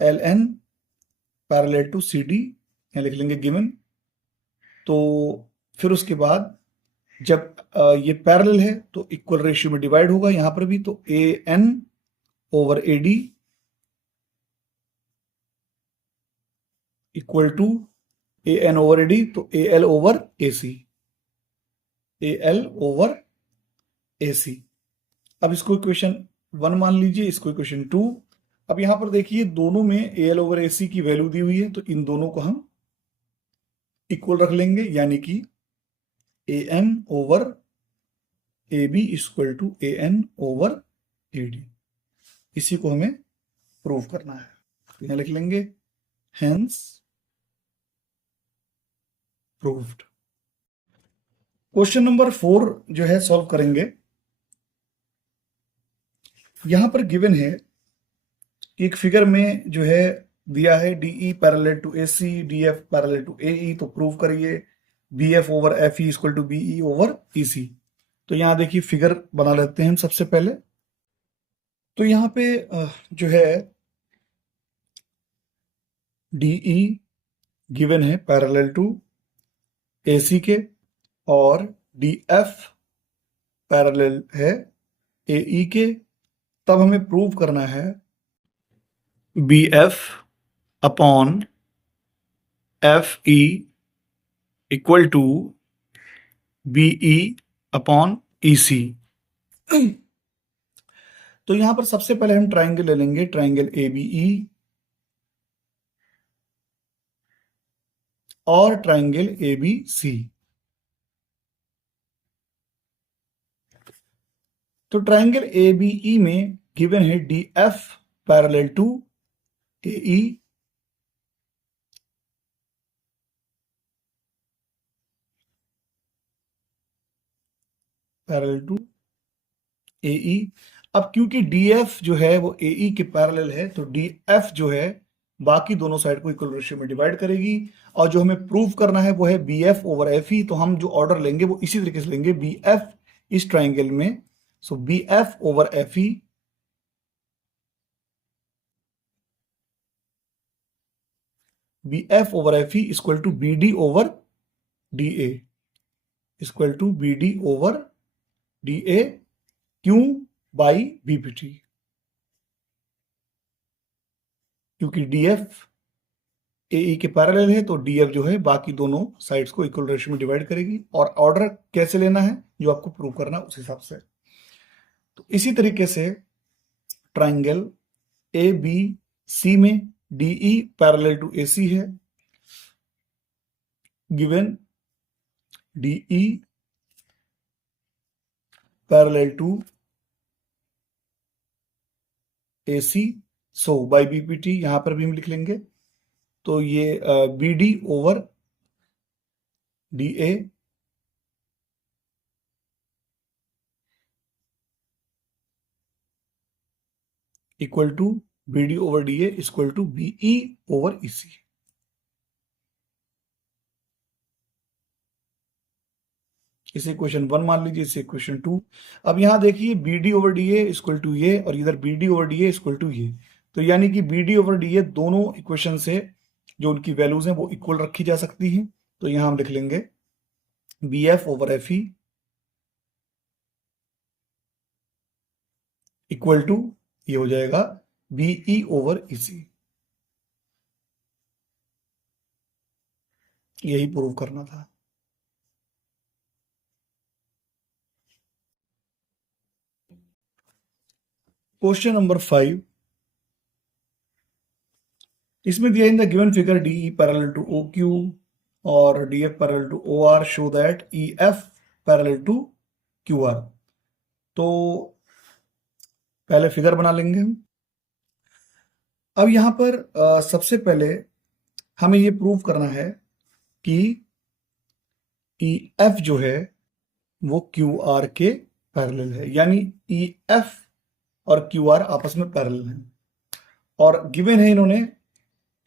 L N parallel to C D, यहां लिख लेंगे गिवन। तो फिर उसके बाद जब ये पैरेलल है तो इक्वल रेशियो में डिवाइड होगा यहां पर भी, तो A N over A D equal to A N over A D, तो A L over A C, A L over A C. अब इसको इक्वेशन 1 मान लीजिए, इसको इक्वेशन 2। अब यहां पर देखिए दोनों में ए एल ओवर ए सी की वैल्यू दी हुई है, तो इन दोनों को हम इक्वल रख लेंगे, यानी कि A M over A B equal to A N over A D. इसी को हमें प्रूव करना है, तो यहां लिख लेंगे हेंस प्रूव्ड। क्वेश्चन नंबर 4 जो है सॉल्व करेंगे। यहां पर गिवन है कि एक फिगर में जो है दिया है DE parallel to AC, DF parallel to AE, तो प्रूव करिए BF over F E equal to BE over EC. तो यहां देखिए फिगर बना लेते हैं हम सबसे पहले। तो यहां पे जो है डीई गिवन है पैरेलल टू एसी के, और डीएफ पैरेलल है एई के। तब हमें प्रूव करना है B F upon F E equal to BE upon EC. तो यहां पर सबसे पहले हम ट्राइंगल ले लेंगे, ट्राइंगल एबीई और ट्राइंगल एबीसी। तो ट्राइंगल एबीई में गिवन है D F parallel to AE, parallel to AE. अब क्योंकि डीएफ जो है वो एई के पैरेलल है, तो डीएफ जो है बाकी दोनों साइड को इक्वल रेशियो में डिवाइड करेगी, और जो हमें प्रूव करना है वो है B F over F E. तो हम जो ऑर्डर लेंगे वो इसी तरीके से लेंगे, बी एफ इस ट्राइंगल में, so B F over F E B F over F E equal to B D over D A, equal to B D over D A. क्यों? बाई बीपीटी, क्योंकि डीएफ एई के parallel है तो DF जो है बाकी दोनों sides को इक्वल रेशियो में डिवाइड करेगी। और ऑर्डर कैसे लेना है जो आपको प्रूव करना है उस हिसाब से। तो इसी तरीके से ट्राइंगल ए बी सी में डीई पैरेलल टू एसी है, given DE parallel to AC, so by BPT यहां पर भी हम लिख लेंगे। तो ये B D over D A equal to B D over D A equal to BE over EC. इसे क्वेश्चन 1 मान लीजिए, इसे क्वेश्चन 2। अब यहां देखिए B D over D A equal to ये और इधर B D over D A equal to ये, तो यानी कि B D over D A दोनों इक्वेशन से जो उनकी वैल्यूज हैं वो इक्वल रखी जा सकती हैं। तो यहां हम लिख लेंगे B F over F E equal to ये हो जाएगा बीई ओवर ईसी। यही प्रूव करना था। क्वेश्चन नंबर 5, इसमें दिया in the given figure D parallel to O Q और D F parallel to O R, show that E F parallel to Q R. तो पहले फिगर बना लेंगे हम। अब यहां पर सबसे पहले हमें ये प्रूव करना है कि ई एफ जो है वो क्यू आर के पैरेलल है, यानी ई एफ और क्यू आर आपस में पैरेलल हैं। और गिवन है इन्होंने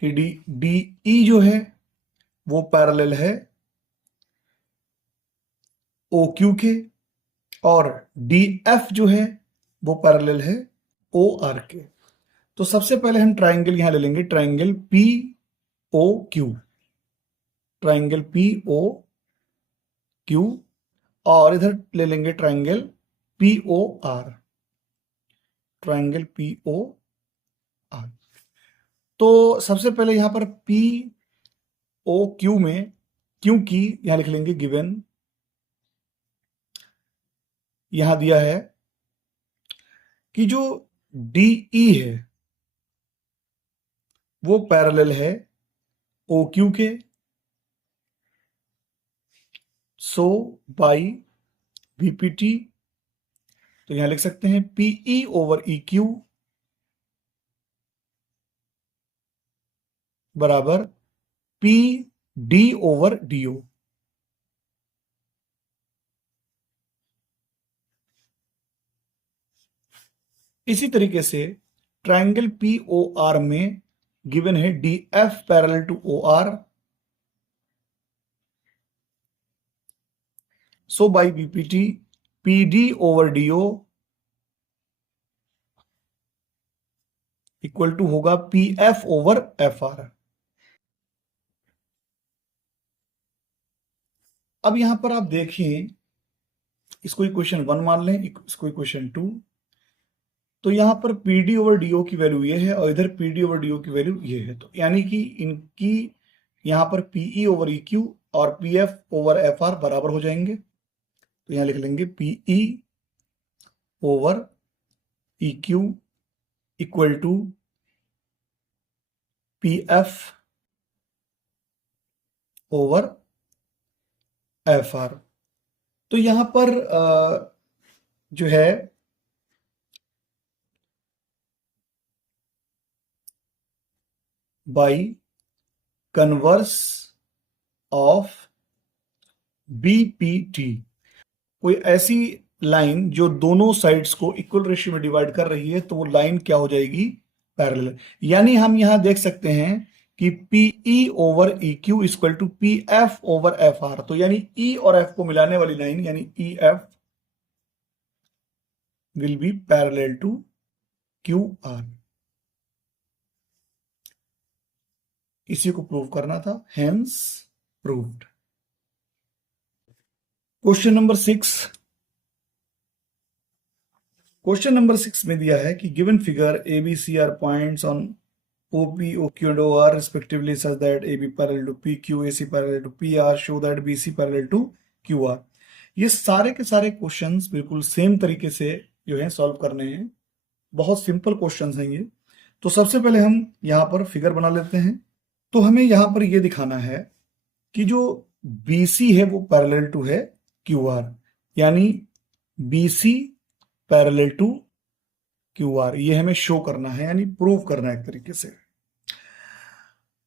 कि डी डी ई जो है वो पैरेलल है ओ क्यू के, और डी एफ जो है वो पैरेलल है ओ आर के। तो सबसे पहले हम ट्राइंगल यहां ले लेंगे, triangle P O Q, triangle P O Q, और इधर ले लेंगे triangle P O R, triangle P O R. तो सबसे पहले यहां पर पी ओ क्यू में, क्योंकि यहां लिख लेंगे गिवन, यहां दिया है कि जो डीई है वो पैरेलल है ओ क्यू के, सो बाई बीपीटी। तो यहां लिख सकते हैं पीई ओवर ई क्यू बराबर पी डी ओवर डीओ। इसी तरीके से ट्राइंगल पी ओ आर में गिवन है D F parallel to O R, so by BPT P D over DO equal to होगा P F over F R. अब यहां पर आप देखिए, इसको इक्वेशन 1 मान लें, इसको इक्वेशन 2। तो यहां पर पी डी ओवर डीओ की वैल्यू ये है और इधर पी डी ओवर डीओ की वैल्यू ये है, तो यानी कि इनकी यहां पर पीई ओवर ई क्यू और P F over F R बराबर हो जाएंगे। तो यहां लिख लेंगे PE over E Q equal to P F over F R. तो यहां पर जो है बाई कन्वर्स ऑफ बीपीटी, कोई ऐसी लाइन जो दोनों साइड्स को इक्वल रेशियो में डिवाइड कर रही है तो वो लाइन क्या हो जाएगी, पैरेलल। यानी हम यहां देख सकते हैं कि PE over E Q equal to P F over F R. तो यानी ई और एफ को मिलाने वाली लाइन यानी E F will be parallel to Q R. इसी को प्रूव करना था, hence proved. Question number 6, question number 6 में दिया है कि given figure A B C are points on O P O Q and O R respectively such that A B parallel to P Q, A C parallel to P R, show that B C parallel to Q R. ये सारे के सारे questions बिल्कुल same तरीके से जो है solve करने हैं। बहुत सिंपल क्वेश्चंस हैं ये। तो सबसे पहले हम यहाँ पर फिगर बना लेते हैं। तो हमें यहाँ पर ये दिखाना है कि जो BC है वो पैरेलल टू है QR, यानी BC पैरेलल टू QR, ये हमें शो करना है, यानी प्रूव करना है एक तरीके से।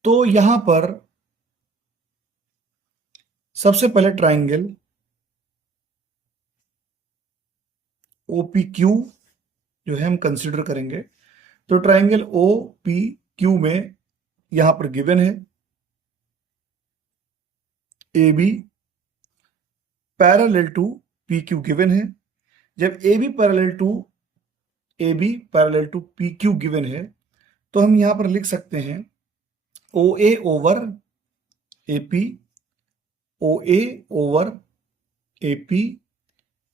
तो यहां पर सबसे पहले ट्राइंगल OPQ जो है हम कंसिडर करेंगे। तो ट्राइंगल OPQ में यहां पर गिवन है AB parallel to PQ given है। जब AB parallel to PQ given है तो हम यहां पर लिख सकते हैं OA over AP, OA over AP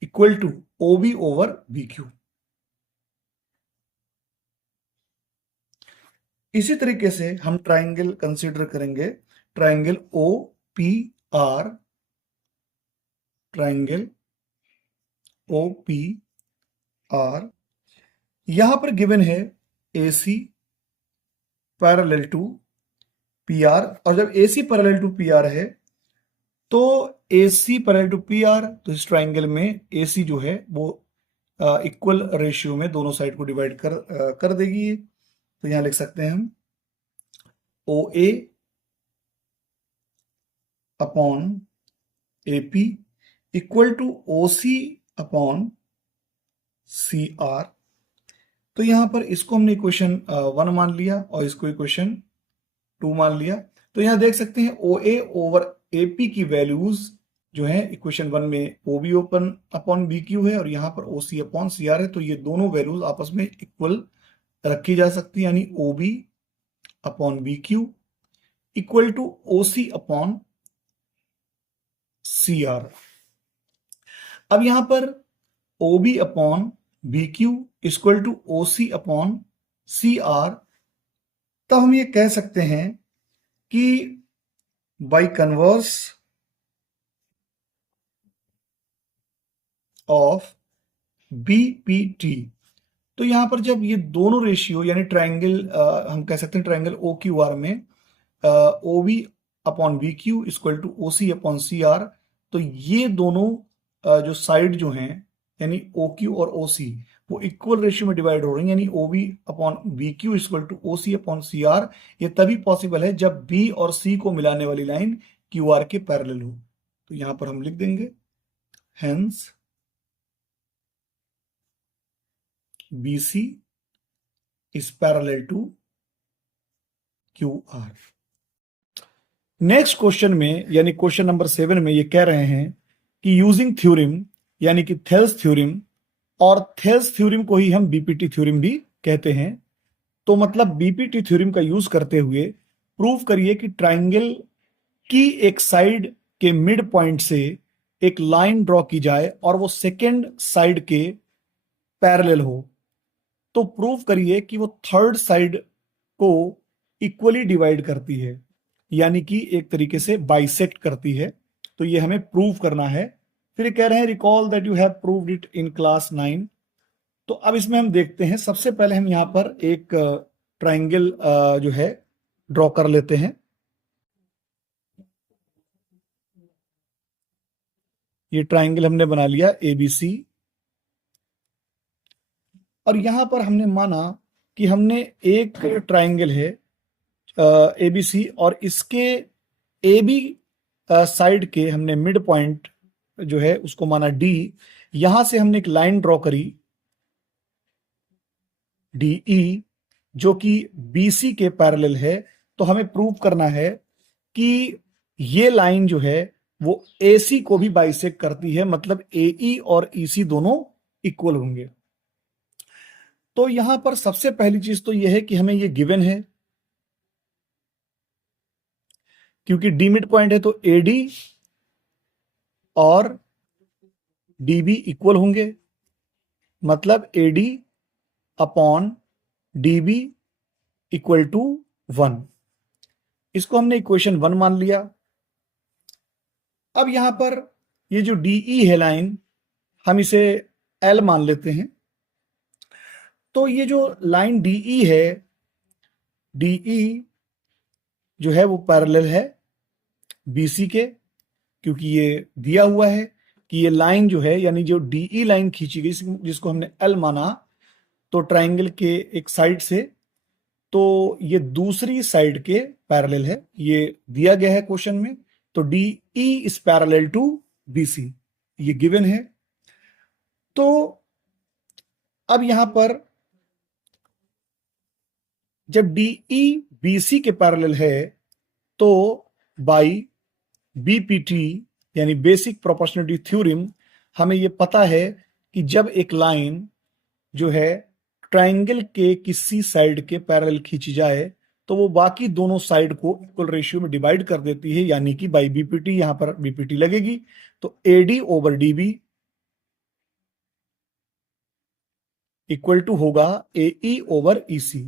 equal to OB over BQ। इसी तरीके से हम ट्राइंगल कंसीडर करेंगे, ट्राइंगल OPR, ट्राइंगल OPR। यहां पर गिवन है AC पैरेलल टू PR, और जब AC पैरेलल टू PR है तो AC पैरेलल टू PR, तो इस ट्राइंगल में AC जो है वो इक्वल रेशियो में दोनों साइड को डिवाइड कर देगी। तो यहां लिख सकते हैं हम OA upon AP equal to OC upon CR। तो यहां पर इसको हमने इक्वेशन 1 मान लिया और इसको इक्वेशन 2 मान लिया। तो यहां देख सकते हैं OA ओवर AP की वैल्यूज जो है इक्वेशन 1 में OB ओपन अपॉन BQ है और यहां पर OC अपॉन CR है। तो ये दोनों वैल्यूज आपस में इक्वल रखी जा सकती है, यानी OB upon BQ equal to OC upon CR। अब यहां पर OB upon BQ equal to OC upon CR, तब हम ये कह सकते हैं कि बाय कन्वर्स ऑफ BPT, तो यहां पर जब ये दोनों रेशियो यानी ट्राइंगल हम कह सकते हैं ट्राइंगल OQR में OB upon BQ equal to OC upon CR, तो ये दोनों जो साइड जो हैं यानी OQ और OC वो इक्वल रेशियो में डिवाइड हो रही है, यानी OB upon BQ equal to OC upon CR। ये तभी पॉसिबल है जब B और C को मिलाने वाली लाइन QR के पैरेलल हो। तो यहां पर हम लिख देंगे hence BC is parallel to QR। Next question में यानी क्वेश्चन नंबर 7 में ये कह रहे हैं कि यूजिंग थ्योरम यानी कि थेल्स थ्योरम, और थेल्स थ्योरम को ही हम बीपीटी थ्योरम भी कहते हैं। तो मतलब बीपीटी थ्योरम का यूज करते हुए प्रूव करिए कि ट्राइंगल की एक साइड के मिड पॉइंट से एक लाइन ड्रॉ की जाए और वो सेकेंड साइड के पैरेलल हो। तो प्रूव करिए कि वो थर्ड साइड को इक्वली डिवाइड करती है, यानी कि एक तरीके से बाइसेक्ट करती है। तो ये हमें प्रूव करना है। फिर कह रहे हैं recall that you have proved it in class 9। तो अब इसमें हम देखते हैं, सबसे पहले हम यहां पर एक ट्राइंगल जो है ड्रॉ कर लेते हैं। ये ट्राइंगल हमने बना लिया ABC, और यहां पर हमने माना कि हमने एक ट्राइंगल है ABC और इसके AB साइड के हमने मिड पॉइंट जो है उसको माना D। यहां से हमने एक लाइन ड्रॉ करी DE जो कि BC के पैरेलल है। तो हमें प्रूव करना है कि ये लाइन जो है वो AC को भी बाइसेक्ट करती है, मतलब AE और EC दोनों इक्वल होंगे। तो यहां पर सबसे पहली चीज तो यह है कि हमें ये गिवन है, क्योंकि डी मिड पॉइंट है तो AD और DB इक्वल होंगे। मतलब AD upon DB equal to 1। इसको हमने इक्वेशन 1 मान लिया। अब यहां पर ये जो DE है लाइन, हम इसे L मान लेते हैं। तो ये जो लाइन DE है, DE जो है वो पैरेलल है BC के, क्योंकि ये दिया हुआ है कि ये लाइन जो है, यानी जो DE लाइन खींची गई जिसको हमने L माना, तो ट्राइंगल के एक साइड से, तो ये दूसरी साइड के पैरेलल है, ये दिया गया है क्वेश्चन में। तो DE is parallel to BC, ये गिवन है। तो अब यहां पर जब DE BC के पैरेलल है, तो बाई BPT यानी बेसिक प्रोपोर्शनलिटी थ्योरम हमें यह पता है कि जब एक लाइन जो है ट्राइंगल के किसी साइड के पैरेलल खींची जाए, तो वो बाकी दोनों साइड को इक्वल रेशियो में डिवाइड कर देती है, यानी कि बाई BPT, यहां पर BPT लगेगी। तो AD over DB equal to होगा AE ओवर EC।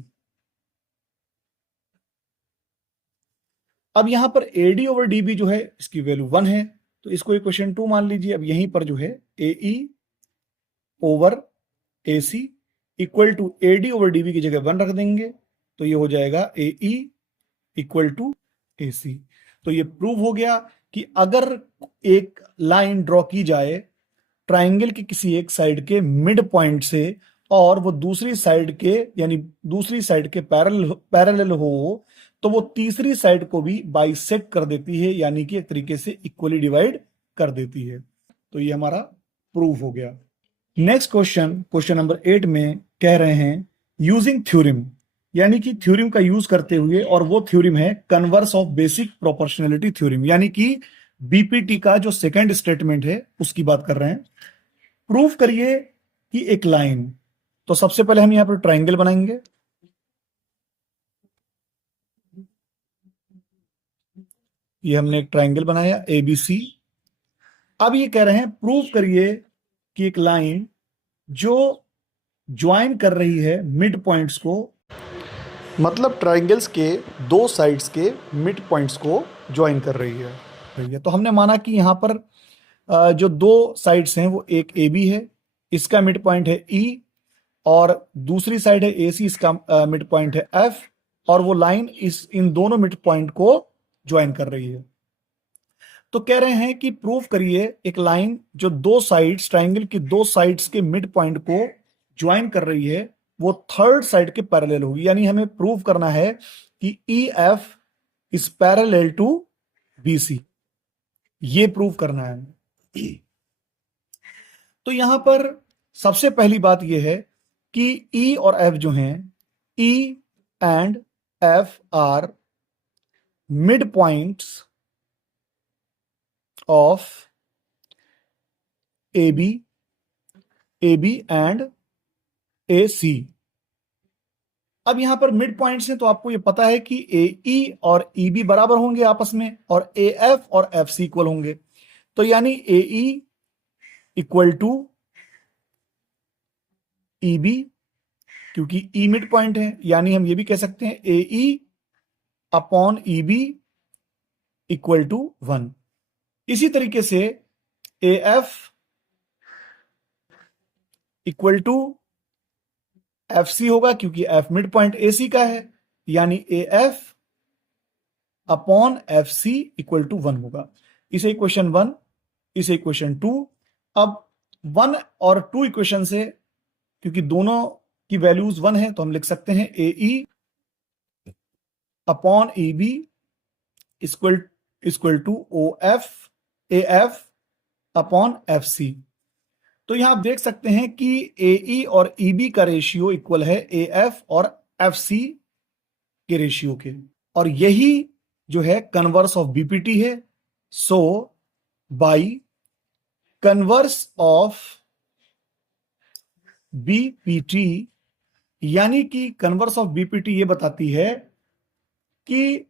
अब यहां पर AD ओवर DB जो है इसकी वैल्यू 1 है, तो इसको इक्वेशन 2 मान लीजिए। अब यहीं पर जो है AE over AC equal to AD over DB की जगह 1 रख देंगे, तो ये हो जाएगा AE इक्वल टू AC। तो ये प्रूव हो गया कि अगर एक लाइन ड्रॉ की जाए ट्राइंगल के किसी एक साइड के मिड पॉइंट से, और वो दूसरी साइड के, यानी दूसरी साइड के पैरेलल हो, तो वो तीसरी साइड को भी बाइसेक्ट कर देती है, यानी कि एक तरीके से इक्वली डिवाइड कर देती है। तो ये हमारा प्रूफ हो गया। नेक्स्ट क्वेश्चन नंबर 8 में कह रहे हैं यूजिंग थ्योरम, यानी कि थ्योरम का यूज करते हुए, और वो थ्योरम है converse of basic proportionality theorem, यानी कि BPT का जो सेकंड स्टेटमेंट है उसकी बात कर रहे हैं। प्रूफ करिए कि एक लाइन, तो सबसे पहले हम यहां पर ट्राइंगल बनाएंगे। ये हमने एक ट्राइंगल बनाया ABC। अब ये कह रहे हैं प्रूफ करिए कि एक लाइन जो ज्वाइन कर रही है मिड पॉइंट्स को, मतलब ट्राइंगल्स के दो साइड्स के मिड पॉइंट्स को ज्वाइन कर रही है। तो हमने माना कि यहां पर जो दो साइड्स हैं वो एक AB है, इसका मिड पॉइंट है E, और दूसरी साइड है AC, इसका मिड पॉइंट है F, और वो लाइन इन दोनों मिड पॉइंट को ज्वाइन कर रही है। तो कह रहे हैं कि प्रूफ करिए एक लाइन जो दो साइड्स, ट्राइंगल की दो साइड्स के मिड पॉइंट को ज्वाइन कर रही है, वो थर्ड साइड के पैरेलल होगी। यानी हमें प्रूव करना है कि EF is parallel to BC, ये प्रूव करना है। तो यहां पर सबसे पहली बात यह है कि E और F जो हैं, E and F are mid points of AB and AC। अब यहां पर मिड पॉइंट्स हैं, तो आपको यह पता है कि AE और EB बराबर होंगे आपस में, और AF और FC इक्वल होंगे। तो यानी AE इक्वल टू EB, क्योंकि E मिड पॉइंट है, यानी हम ये भी कह सकते हैं AE upon EB equal to 1। इसी तरीके से AF इक्वल टू FC होगा, क्योंकि F मिड पॉइंट AC का है, यानी AF upon FC equal to 1 होगा। इसे इक्वेशन 1, इसे इक्वेशन 2। अब 1 और 2 इक्वेशन से, क्योंकि दोनों की वैल्यूज 1 है, तो हम लिख सकते हैं AE upon EB equal to AF upon FC। तो यहां आप देख सकते हैं कि AE और EB का रेशियो इक्वल है AF और FC के रेशियो के, और यही जो है कन्वर्स ऑफ BPT है। So by converse of BPT, यानी कि कन्वर्स ऑफ BPT ये बताती है कि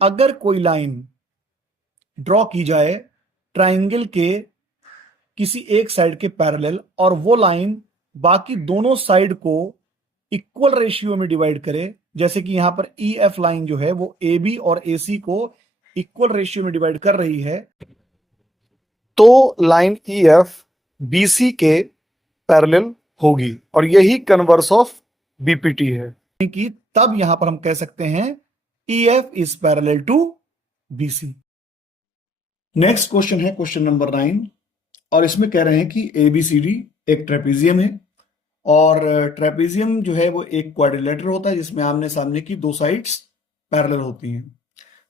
अगर कोई लाइन ड्रॉ की जाए ट्राइंगल के किसी एक साइड के पैरेलल, और वो लाइन बाकी दोनों साइड को इक्वल रेशियो में डिवाइड करे, जैसे कि यहां पर ई एफ लाइन जो है वो ए बी और ए सी को इक्वल रेशियो में डिवाइड कर रही है, तो line E F B C के पैरेलल होगी, और यही कन्वर्स ऑफ बीपीटी है कि तब यहां पर हम कह सकते हैं E F is parallel to BC. Next question है क्वेश्चन नंबर 9, और इसमें कह रहे हैं कि एबीसीडी एक ट्रेपेजियम है, और ट्रेपेजियम जो है वो एक क्वाड्रिलेटर होता है जिसमें आमने सामने की दो साइड्स पैरेलल होती हैं।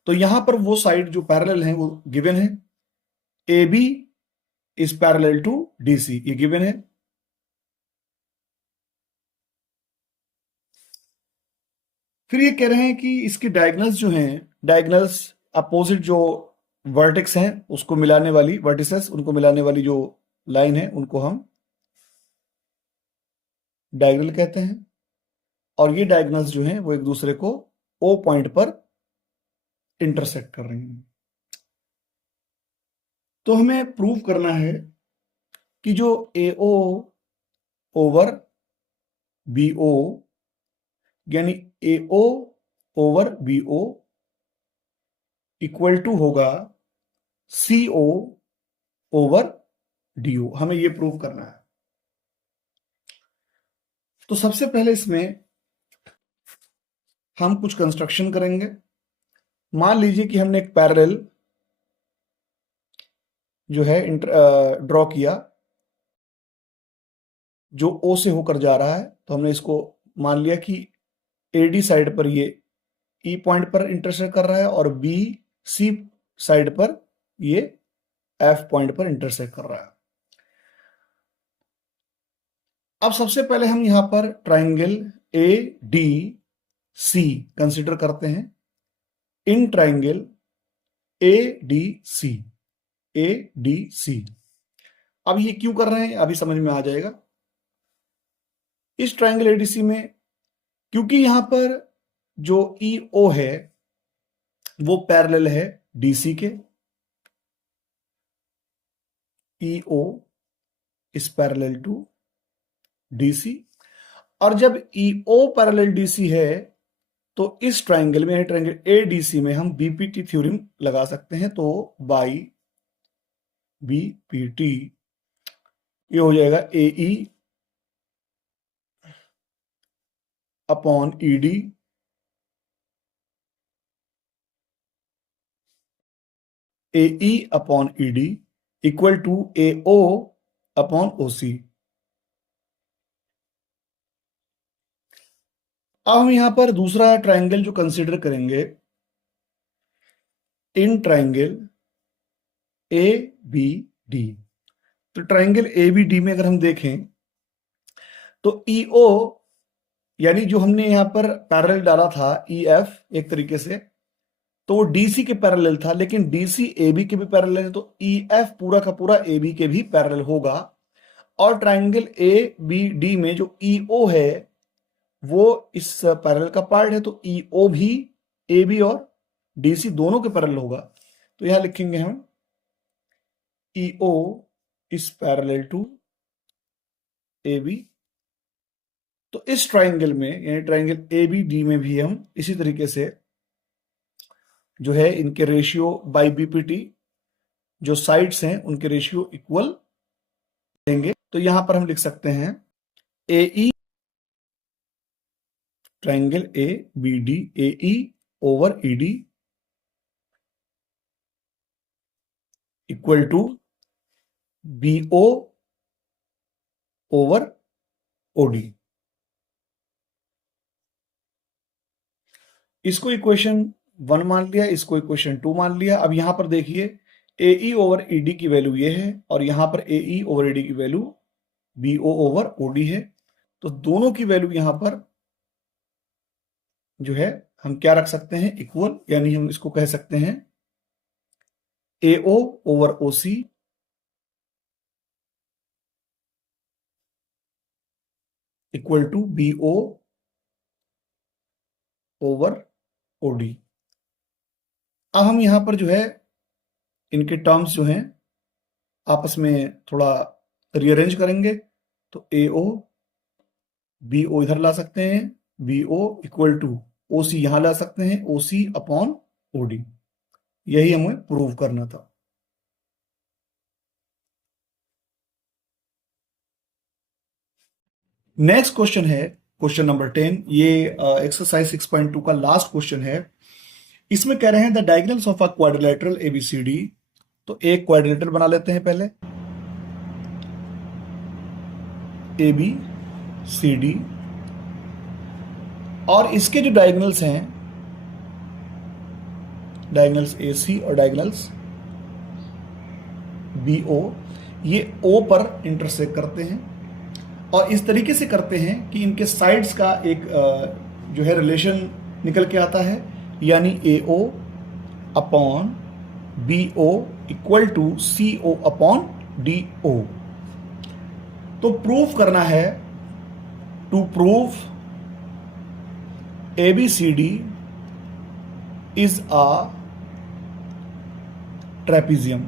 तो यहां पर वो साइड जो पैरेलल है वो गिवन है, A B is parallel to DC, ये गिवन है। फिर ये कह रहे हैं कि इसकी डायगनल्स जो हैं, डायगनल्स अपोजिट जो वर्टेक्स हैं उसको मिलाने वाली, वर्टिसेस उनको मिलाने वाली जो लाइन है उनको हम डायगनल कहते हैं, और ये डायगनल्स जो हैं वो एक दूसरे को ओ पॉइंट पर इंटरसेक्ट कर रही हैं। तो हमें प्रूव करना है कि जो AO ओवर BO यानी AO over BO equal to होगा CO ओवर DO, हमें ये प्रूव करना है। तो सबसे पहले इसमें हम कुछ कंस्ट्रक्शन करेंगे। मान लीजिए कि हमने एक पैरेलल जो है ड्रॉ किया जो O से होकर जा रहा है, तो हमने इसको मान लिया कि AD साइड पर ये E पॉइंट पर इंटरसेक्ट कर रहा है और BC साइड पर ये F पॉइंट पर इंटरसेक्ट कर रहा है। अब सबसे पहले हम यहां पर ट्राइंगल ADC कंसीडर करते हैं। इन ट्राइंगल ADC, अब ये क्यों कर रहे हैं अभी समझ में आ जाएगा। इस ट्राइंगल ADC में क्योंकि यहां पर जो EO है वो पैरेलल है DC के, EO is parallel to DC, और जब EO पैरेलल DC है तो इस ट्राइंगल में, ट्राइंगल ADC में हम बीपीटी थ्योरम लगा सकते हैं। तो बाई बीपीटी ये हो जाएगा AE upon ED AE upon ED equal to AO upon OC। अब हम यहां पर दूसरा ट्राइंगल जो कंसीडर करेंगे, इन ट्राइंगल ABD। तो ट्राइंगल ABD में अगर हम देखें तो EO यानी जो हमने यहां पर पैरेलल डाला था EF एक तरीके से, तो वो DC के पैरेलल था, लेकिन DC AB के भी पैरेलल है, तो EF पूरा का पूरा AB के भी पैरेलल होगा। और ट्राइंगल ABD में जो EO है वो इस पैरेलल का पार्ट है, तो EO भी AB और DC दोनों के पैरेलल होगा। तो यहां लिखेंगे हम EO is parallel to AB। तो इस ट्राइंगल में यानी ट्राइंगल ABD में भी हम इसी तरीके से जो है इनके रेशियो बाई बीपीटी जो साइड्स हैं उनके रेशियो इक्वल देंगे। तो यहां पर हम लिख सकते हैं AE triangle ABD AE over ED equal to BO over OD। इसको इक्वेशन 1 मान लिया, इसको इक्वेशन 2 मान लिया। अब यहां पर देखिए AE ओवर ED की वैल्यू ये है, और यहां पर AE ओवर ED की वैल्यू BO ओवर OD है। तो दोनों की वैल्यू यहां पर जो है हम क्या रख सकते हैं, इक्वल, यानी हम इसको कह सकते हैं AO over OC equal to BO over OD। अब हम यहां पर जो है इनके टर्म्स जो हैं आपस में थोड़ा रीअरेंज करेंगे। तो AO बी ओ इधर ला सकते हैं, B O equal to O C यहां ला सकते हैं, ओ सी अपॉन ओ डी। यही हमें प्रूव करना था। नेक्स्ट क्वेश्चन है क्वेश्चन नंबर 10। ये एक्सरसाइज 6.2 का लास्ट क्वेश्चन है। इसमें कह रहे हैं the diagonals of a quadrilateral ABCD. तो एक क्वाड्रिलेटरल बना लेते हैं पहले, ए बी सी डी, और इसके जो डायगोनल्स हैं, डायगोनल्स ए सी और डायगोनल्स बी ओ, ये ओ पर इंटरसेक्ट करते हैं और इस तरीके से करते हैं कि इनके साइड्स का एक जो है रिलेशन निकल के आता है, यानी A O upon B O equal to C O upon D O. तो प्रूफ करना है, to prove A B C D is a trapezium.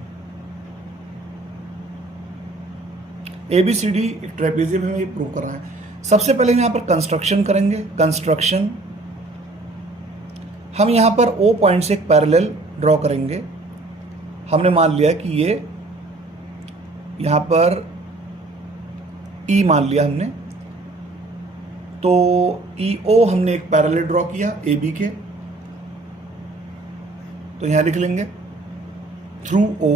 ABCD एक ट्रेपीजियम है, ये प्रूव करना है। सबसे पहले यहां पर कंस्ट्रक्शन करेंगे। कंस्ट्रक्शन, हम यहां पर O पॉइंट से एक पैरेलल ड्रॉ करेंगे। हमने मान लिया कि ये यहां पर E मान लिया हमने, तो EO हमने एक पैरेलल ड्रॉ किया AB के, तो यहां लिख लेंगे through O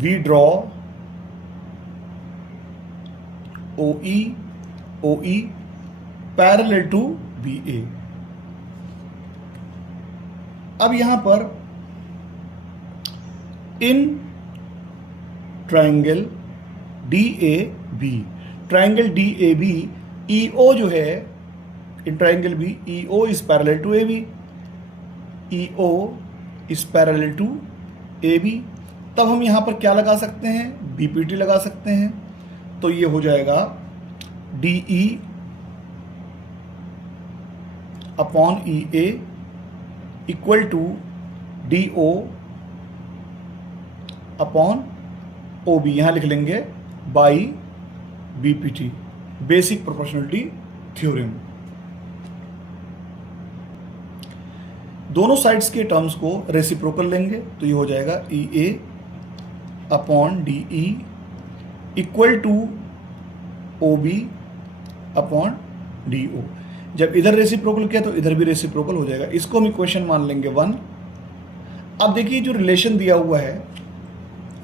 we draw OE parallel to BA। अब यहां पर in triangle DAB, triangle DAB EO जो है, in triangle B EO is parallel to AB, EO is parallel to AB। तब हम यहां पर क्या लगा सकते हैं, BPT लगा सकते हैं। तो ये हो जाएगा DE upon EA equal to DO upon OB, यहां लिख लेंगे by BPT, basic proportionality theorem. दोनों साइड्स के टर्म्स को रेसिप्रोकल लेंगे, तो ये हो जाएगा EA upon DE equal to OB upon DO। जब इधर रेसिप्रोकल किया तो इधर भी रेसिप्रोकल हो जाएगा। इसको हम इक्वेशन मान लेंगे 1। अब देखिए जो रिलेशन दिया हुआ है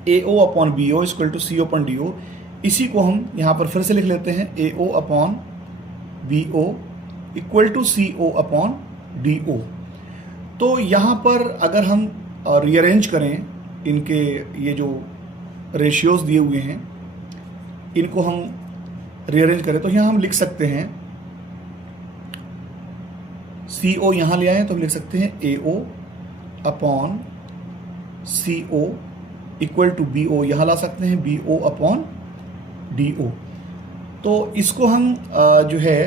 AO upon BO equal to CO upon DO, इसी को हम यहाँ पर फिर से लिख लेते हैं AO upon BO equal to CO upon DO। तो यहाँ पर अगर हम रीअरेंज करें इनके ये जो रेशियोज दिए हुए हैं, इनको हम रीअरेंज करें तो यहाँ हम लिख सकते हैं CO यहाँ ले आए तो हम लिख सकते हैं AO upon CO equal to BO, यहाँ ला सकते हैं BO अपॉन DO। तो इसको हम जो है,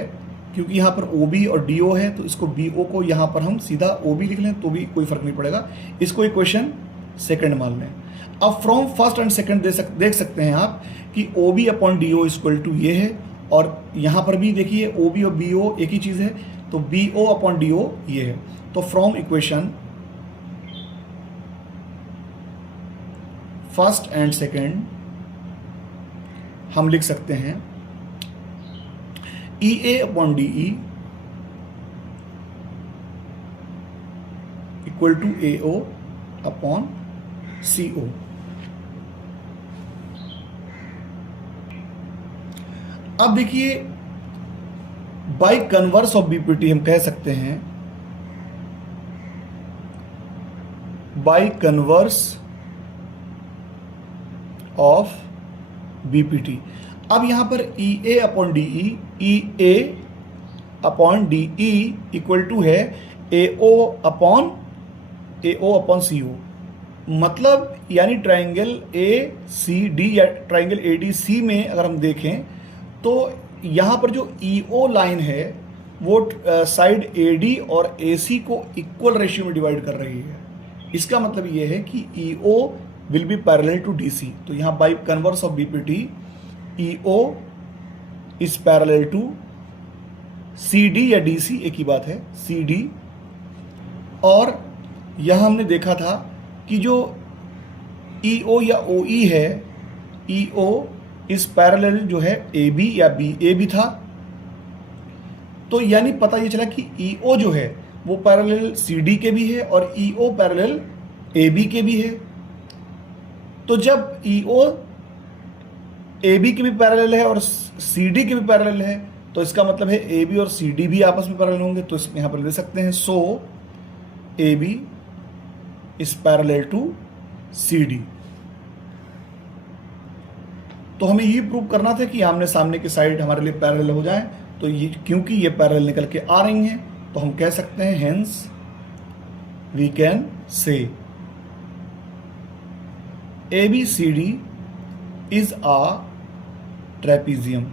क्योंकि यहाँ पर OB और DO है, तो इसको BO को यहाँ पर हम सीधा OB लिख लें तो भी कोई फर्क नहीं पड़ेगा। इसको इक्वेशन सेकंड मान लें। अब फ्रॉम फर्स्ट एंड सेकंड देख सकते हैं आप कि OB upon DO equal to ये है, और यहाँ पर भी देखिए OB और BO एक ही चीज़ है, तो BO अपॉन DO ये है। तो from equation first and second हम लिख सकते हैं EA upon DE equal to AO upon CO। अब देखिए बाय कन्वर्स ऑफ BPT हम कह सकते हैं, बाय कन्वर्स ऑफ BPT। अब यहां पर EA upon DE, EA upon DE equal to है AO अपॉन CO। मतलब यानी ट्राइंगल ACD या ट्राइंगल ADC में अगर हम देखें तो यहाँ पर जो EO लाइन है वो साइड AD और AC को इक्वल रेशियो में डिवाइड कर रही है। इसका मतलब ये है कि EO will be parallel to DC। तो यहाँ by converse of BPT EO is parallel to CD या DC, एक ही बात है, CD। और यहां हमने देखा था कि जो EO या OE है, EO इस पैरेलल जो है AB या BA भी था। तो यानी पता ये चला कि EO जो है वो पैरेलल CD के भी है और EO पैरेलल AB के भी है। तो जब EO AB के भी पैरेलल है और CD के भी पैरेलल है, तो इसका मतलब है AB और CD भी आपस में पैरेलल होंगे। तो इसमें यहां पर दे सकते हैं, so AB is parallel to CD। तो हमें ये प्रूव करना था कि आमने सामने की साइड हमारे लिए पैरेलल हो जाए। तो ये क्योंकि ये पैरेलल निकल के आ रही हैं, तो हम कह सकते हैं hence we can say ABCD is a trapezium.